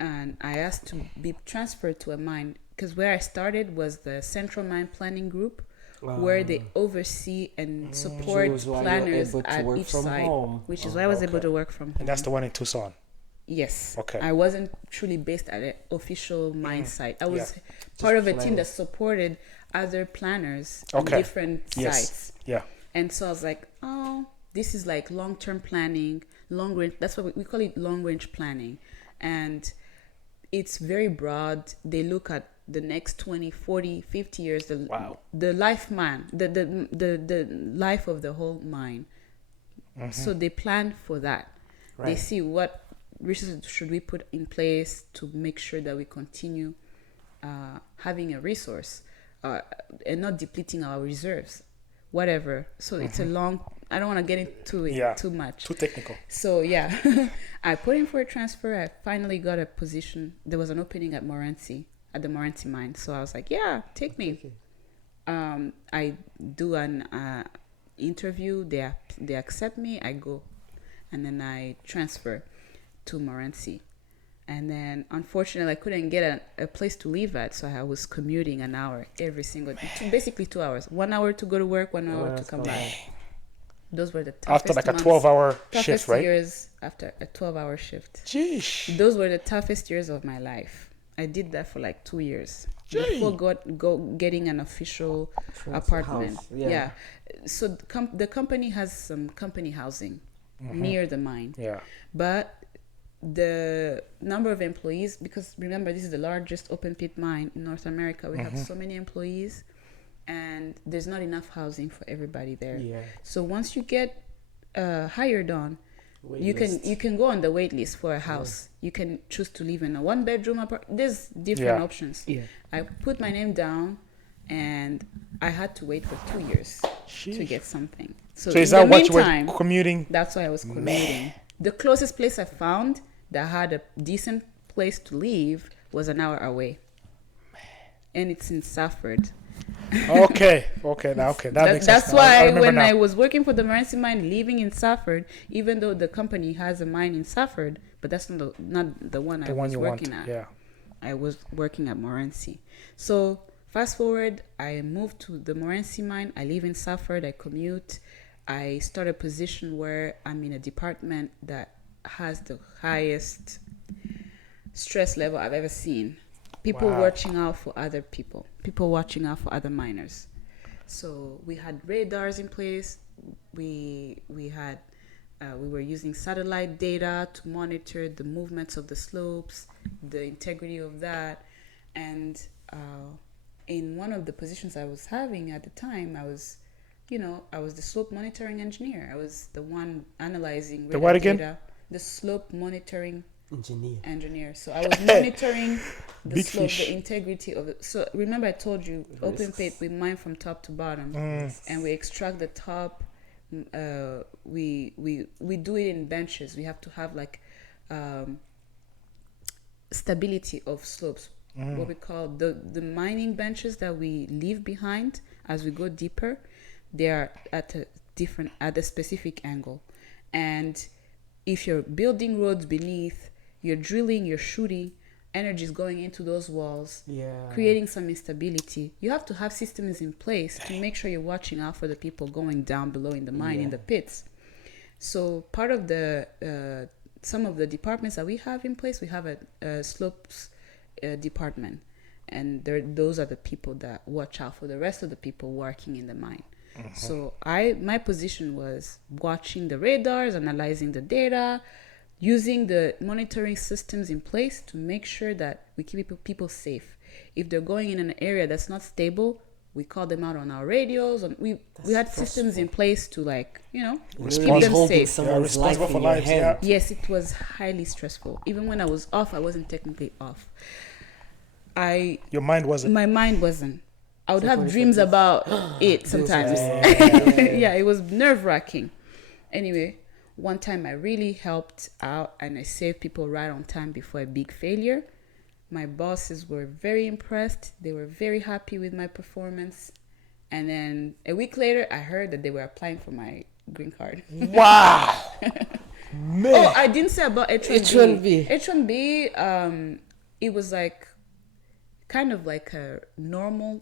And I asked to be transferred to a mine because where I started was the Central Mine Planning Group, where they oversee and support Which was why you're planners able to at work each from site, home. which is why I was able Okay. to work from home. And that's the one in Tucson. Yes. Okay. I wasn't truly based at an official mine site. I was Yeah. part of a planning. team that supported other planners Okay. in different Yes. sites. Yeah. And so I was like, oh, this is like long-term planning, long range. That's what we call it, long-range planning. And it's very broad. They look at the next 20, 40, 50 years, Wow. the life man, the life of the whole mine. So they plan for that. They Right. see what resources should we put in place to make sure that we continue having a resource and not depleting our reserves, whatever. So it's a long. I don't want to get into it too much. Too technical. So yeah, I put in for a transfer. I finally got a position. There was an opening at Morenci, at the Morenci mine. So I was like, yeah, take me. I do an interview. They accept me. I go, and then I transfer to Morenci. And then unfortunately I couldn't get a place to live at, so I was commuting an hour every single basically 2 hours. 1 hour to go to work, 1 hour to come back. Those were the toughest After like a months, 12-hour toughest shift, right? years after a 12-hour shift. Jeez. Those were the toughest years of my life. I did that for like 2 years before getting an official apartment. House, yeah. So the company has some company housing near the mine. Yeah. But the number of employees, because remember, this is the largest open pit mine in North America. We have so many employees, and there's not enough housing for everybody there. Yeah. So once you get hired on, you Waitlist. can go on the wait list for a house. You can choose to live in a 1-bedroom apartment. There's different options. Yeah. I put my name down, and I had to wait for 2 years to Sheesh. get something. So in is that the what you meantime, were commuting? that's why I was commuting. The closest place I found that had a decent place to live was an hour away. And it's in Safford. Okay. That makes sense. That's now. I why remember when now. I was working for the Morenci mine, living in Safford, even though the company has a mine in Safford, but that's not the one I the one was you working want. at. Yeah. I was working at Morenci. So fast forward, I moved to the Morenci mine. I live in Safford. I commute. I start a position where I'm in a department that has the highest stress level I've ever seen. People Wow. watching out for other people. People watching out for other miners. So we had radars in place. We were using satellite data to monitor the movements of the slopes, the integrity of that, and in one of the positions I was having at the time, I was the slope monitoring engineer. I was the one analyzing The what again? data. The slope monitoring Engineer. So I was monitoring the Big slope, fish. the integrity of it. So remember I told you, open pit, we mine from top to bottom, and we extract the top. We do it in benches. We have to have like stability of slopes. What we call the mining benches that we leave behind as we go deeper, they are at a specific angle, and if you're building roads beneath, you're drilling, you're shooting, energies going into those walls, Yeah. creating some instability. You have to have systems in place to make sure you're watching out for the people going down below in the mine, in the pits. So part of the some of the departments that we have in place, we have a slopes department, and those are the people that watch out for the rest of the people working in the mine. So my position was watching the radars, analyzing the data, using the monitoring systems in place to make sure that we keep people safe. If they're going in an area that's not stable, we call them out on our radios. And we had systems in place to, like, keep them safe. Someone's life in your hand. Yes, it was highly stressful. Even when I was off, I wasn't technically off. Your mind wasn't. My mind wasn't. I would have dreams about it sometimes. Yeah, it was nerve-wracking. Anyway, one time I really helped out and I saved people right on time before a big failure. My bosses were very impressed. They were very happy with my performance. And then a week later, I heard that they were applying for my green card. Wow. Man. Oh, I didn't say about H1B. H1B. H1B, it was like kind of like a normal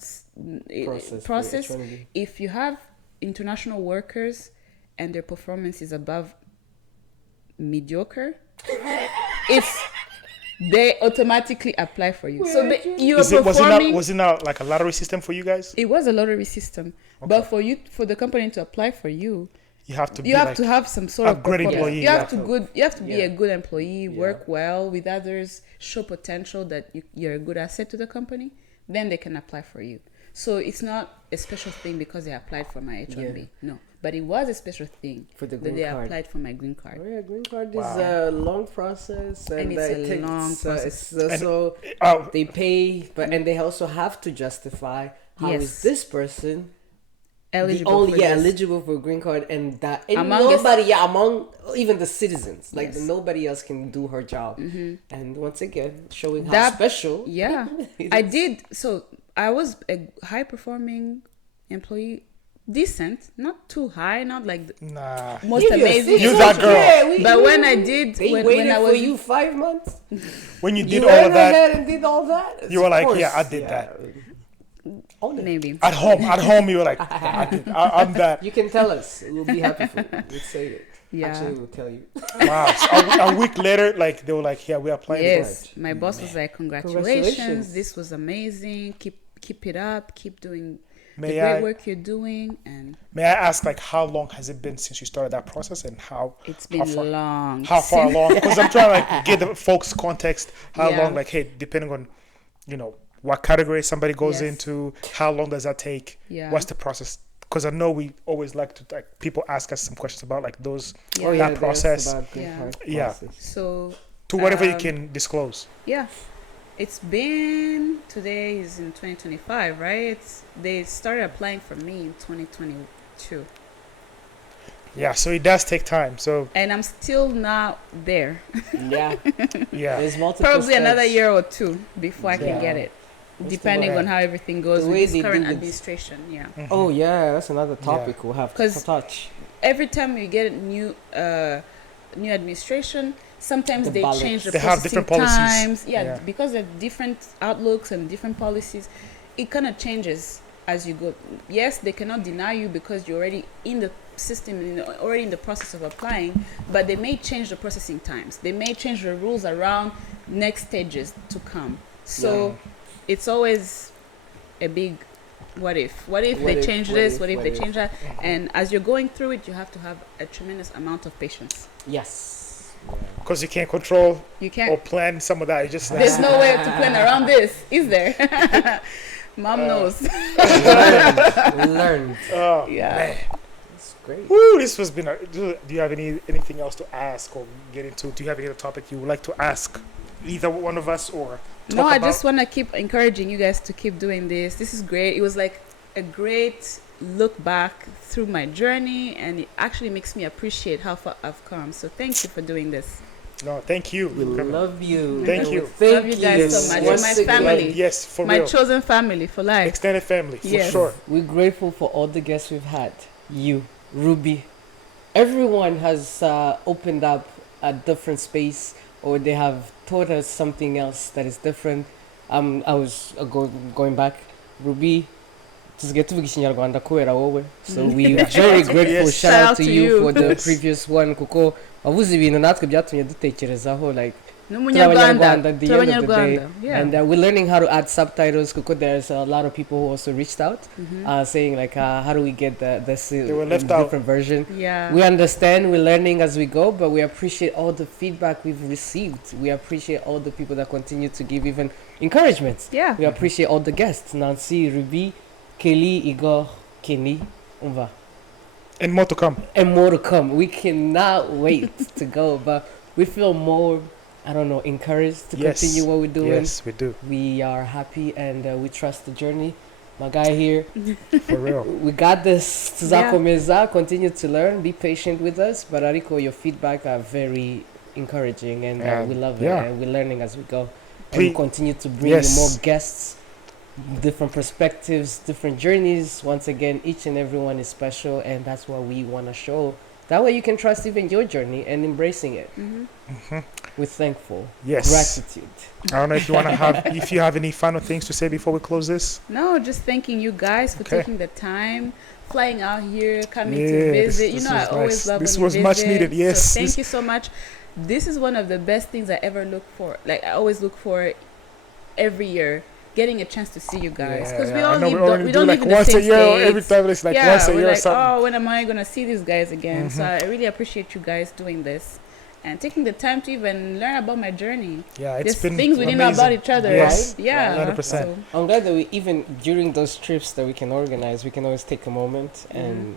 process. H1B. If you have international workers and their performance is above mediocre, they automatically apply for you. So you are performing. Was it not like a lottery system for you guys? It was a lottery system, but for the company to apply for you, you have to. To have some sort of great employee. You have to be a good employee, work well with others, show potential that you're a good asset to the company. Then they can apply for you. So it's not a special thing because they applied for my H1B. No. But it was a special thing for the that green they card. applied for my green card. Oh yeah, green card is a long process, and it's a long process. So they pay, and they also have to justify how is this person eligible for green card, and that among even the citizens, like nobody else can do her job. And once again, showing how special. Yeah, I did. So I was a high performing employee. Decent, not too high, not like most amazing. You that girl. But when I did, when I was for you 5 months. When you did all of that, and did all that, you were like, "Yeah, I did that." Maybe at home, you were like, "I'm that." You can tell us. We'll be happy for you. We'll say it. Yeah. Actually, we'll tell you. Wow. So a week later, like they were like, "Yeah, we are playing." Yes, my boss was like, "Congratulations! This was amazing. Keep it up. Keep doing." The great work you're doing. And may I ask, like, how long has it been since you started that process, and it's been long. How far along? Because I'm trying to like get the folks context. How long? Like, hey, depending on, what category somebody goes into, how long does that take? Yeah. What's the process? Because I know we always like to people ask us some questions about like those that process. So to whatever you can disclose. Yeah. It's been, today is in 2025, right? They started applying for me in 2022. Yeah, so it does take time. And I'm still not there. Yeah. There's multiple Probably steps. another year or two before I can get it, depending on how everything goes with this current administration. Yeah. Mm-hmm. Oh yeah, that's another topic we'll have to touch. Every time we get a new administration, sometimes they change the have different times. Yeah, because of different outlooks and different policies, it kind of changes as you go. Yes, they cannot deny you because you're already in the system, already in the process of applying, but they may change the processing times. They may change the rules around next stages to come. So it's always a big what if they change this, what if they change that. And as you're going through it, you have to have a tremendous amount of patience. Yes. Because you can't control or plan some of that. It's just there's no way to plan around this, is there? Mom knows. Learned. Oh, yeah. Man. That's great. Woo, this has been do you have anything else to ask or get into? Do you have any other topic you would like to ask either one of us or No, I just want to keep encouraging you guys to keep doing this. This is great. It was like a great look back through my journey, and it actually makes me appreciate how far I've come. So thank you for doing this. No, thank you. We love you. Thank you. Love you guys so much. You're my family. Yes, for my real. chosen family for life. Extended family, for Yes. sure. We're grateful for all the guests we've had. You, Ruby. Everyone has opened up a different space or they have taught us something else that is different. I was going back, Ruby, tusigaye tuvuga ikinyarwanda kubera wowe, so we very grateful. Yes. Shout out to you for the Yes. previous one, kuko wavuze ibintu natwe byatumye dutekerezaho, like n'umunyarwanda at the end of the day. yeah. And we're learning how to add subtitles, because there's a lot of people who also reached out, saying like, how do we get They were left out. different version? yeah. We understand, we're learning as we go, but we appreciate all the feedback we've received. We appreciate all the people that continue to give even encouragements. Yeah. We appreciate all the guests, Nancy, Ruby, Kelly, Igor, Kenny, Umva. And more to come. And more to come. We cannot wait to go, but we feel more, I don't know, encouraged to Yes. continue what we're doing. Yes, we do. We are happy, and we trust the journey. My guy here, For real. we got this. Tuzakomeza, continue to learn. Be patient with us. But Ariko, your feedback are very encouraging, and we love it. Yeah. And we're learning as we go. And Please- we continue to bring Yes. you more guests, different perspectives, different journeys. Once again, each and every one is special, and that's what we want to show. That way you can trust even your journey and embracing it. We're thankful. Yes. Gratitude. I don't know if you want to have, if you have any final things to say before we close this. No, just thanking you guys for Okay. taking the time, flying out here, coming Yeah, to this- visit. this You know, I was always nice. love This when you was much visit. needed, yes. So thank This- you so much. This is one of the best things I ever look for. Like, I always look for every year, getting a chance to see you guys. Because we I all know live, only we do don't like live in the once a same year. states. Every time it's like yeah, once a we're year or like, something. oh, when am I gonna see these guys again? So I really appreciate you guys doing this and taking the time to even learn about my journey. Yeah, it's There's been things we didn't know amazing. about each other, Yes. right? Yeah, 100%. So, I'm glad that we, even during those trips that we can organize, we can always take a moment and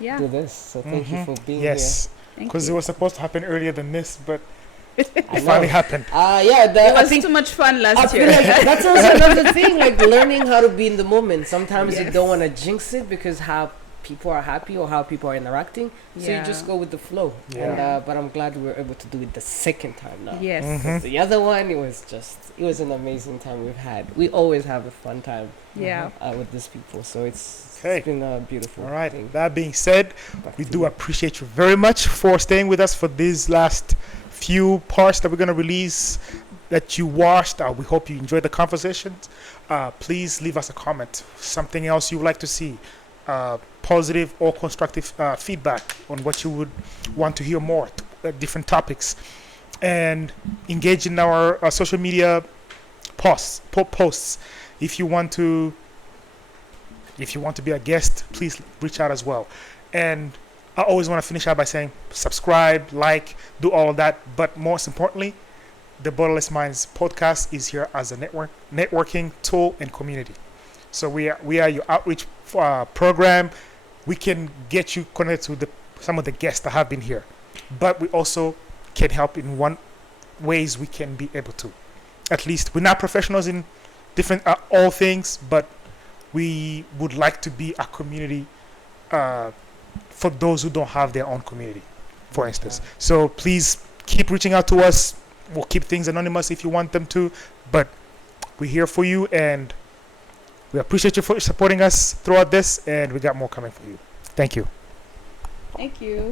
yeah. do this. So thank you for being Yes, Thank because it you. was supposed to happen earlier than this, but here. it finally happened. Yeah, It I was think too much fun I last feel year. like that's also another thing, like learning how to be in the moment. Sometimes you Yes. don't want to jinx it because how people are happy or how people are interacting. So you just go with the flow. Yeah. And but I'm glad we were able to do it the second time now. Yes. Mm-hmm. 'Cause the other one, it was an amazing time we've had. We always have a fun time Yeah. with these people. So it's Okay. been a beautiful All right. thing. That being said, Back we to do you. appreciate you very much for staying with us for these last few parts that we're going to release that you watched. We hope you enjoyed the conversations. Please leave us a comment, something else you would like to see, positive or constructive feedback on what you would want to hear more, different topics, and engage in our social media posts. If you want to be a guest, please reach out as well. And I always want to finish out by saying subscribe, like, do all of that. But most importantly, the Borderless Minds podcast is here as a networking tool and community. So we are your outreach program. We can get you connected to some of the guests that have been here, but we also can help in one ways we can be able to. At least we're not professionals in different all things, but we would like to be a community for those who don't have their own community, for instance. So please keep reaching out to us. We'll keep things anonymous if you want them to, but we're here for you, and we appreciate you for supporting us throughout this, and we got more coming for you. Thank you. Thank you.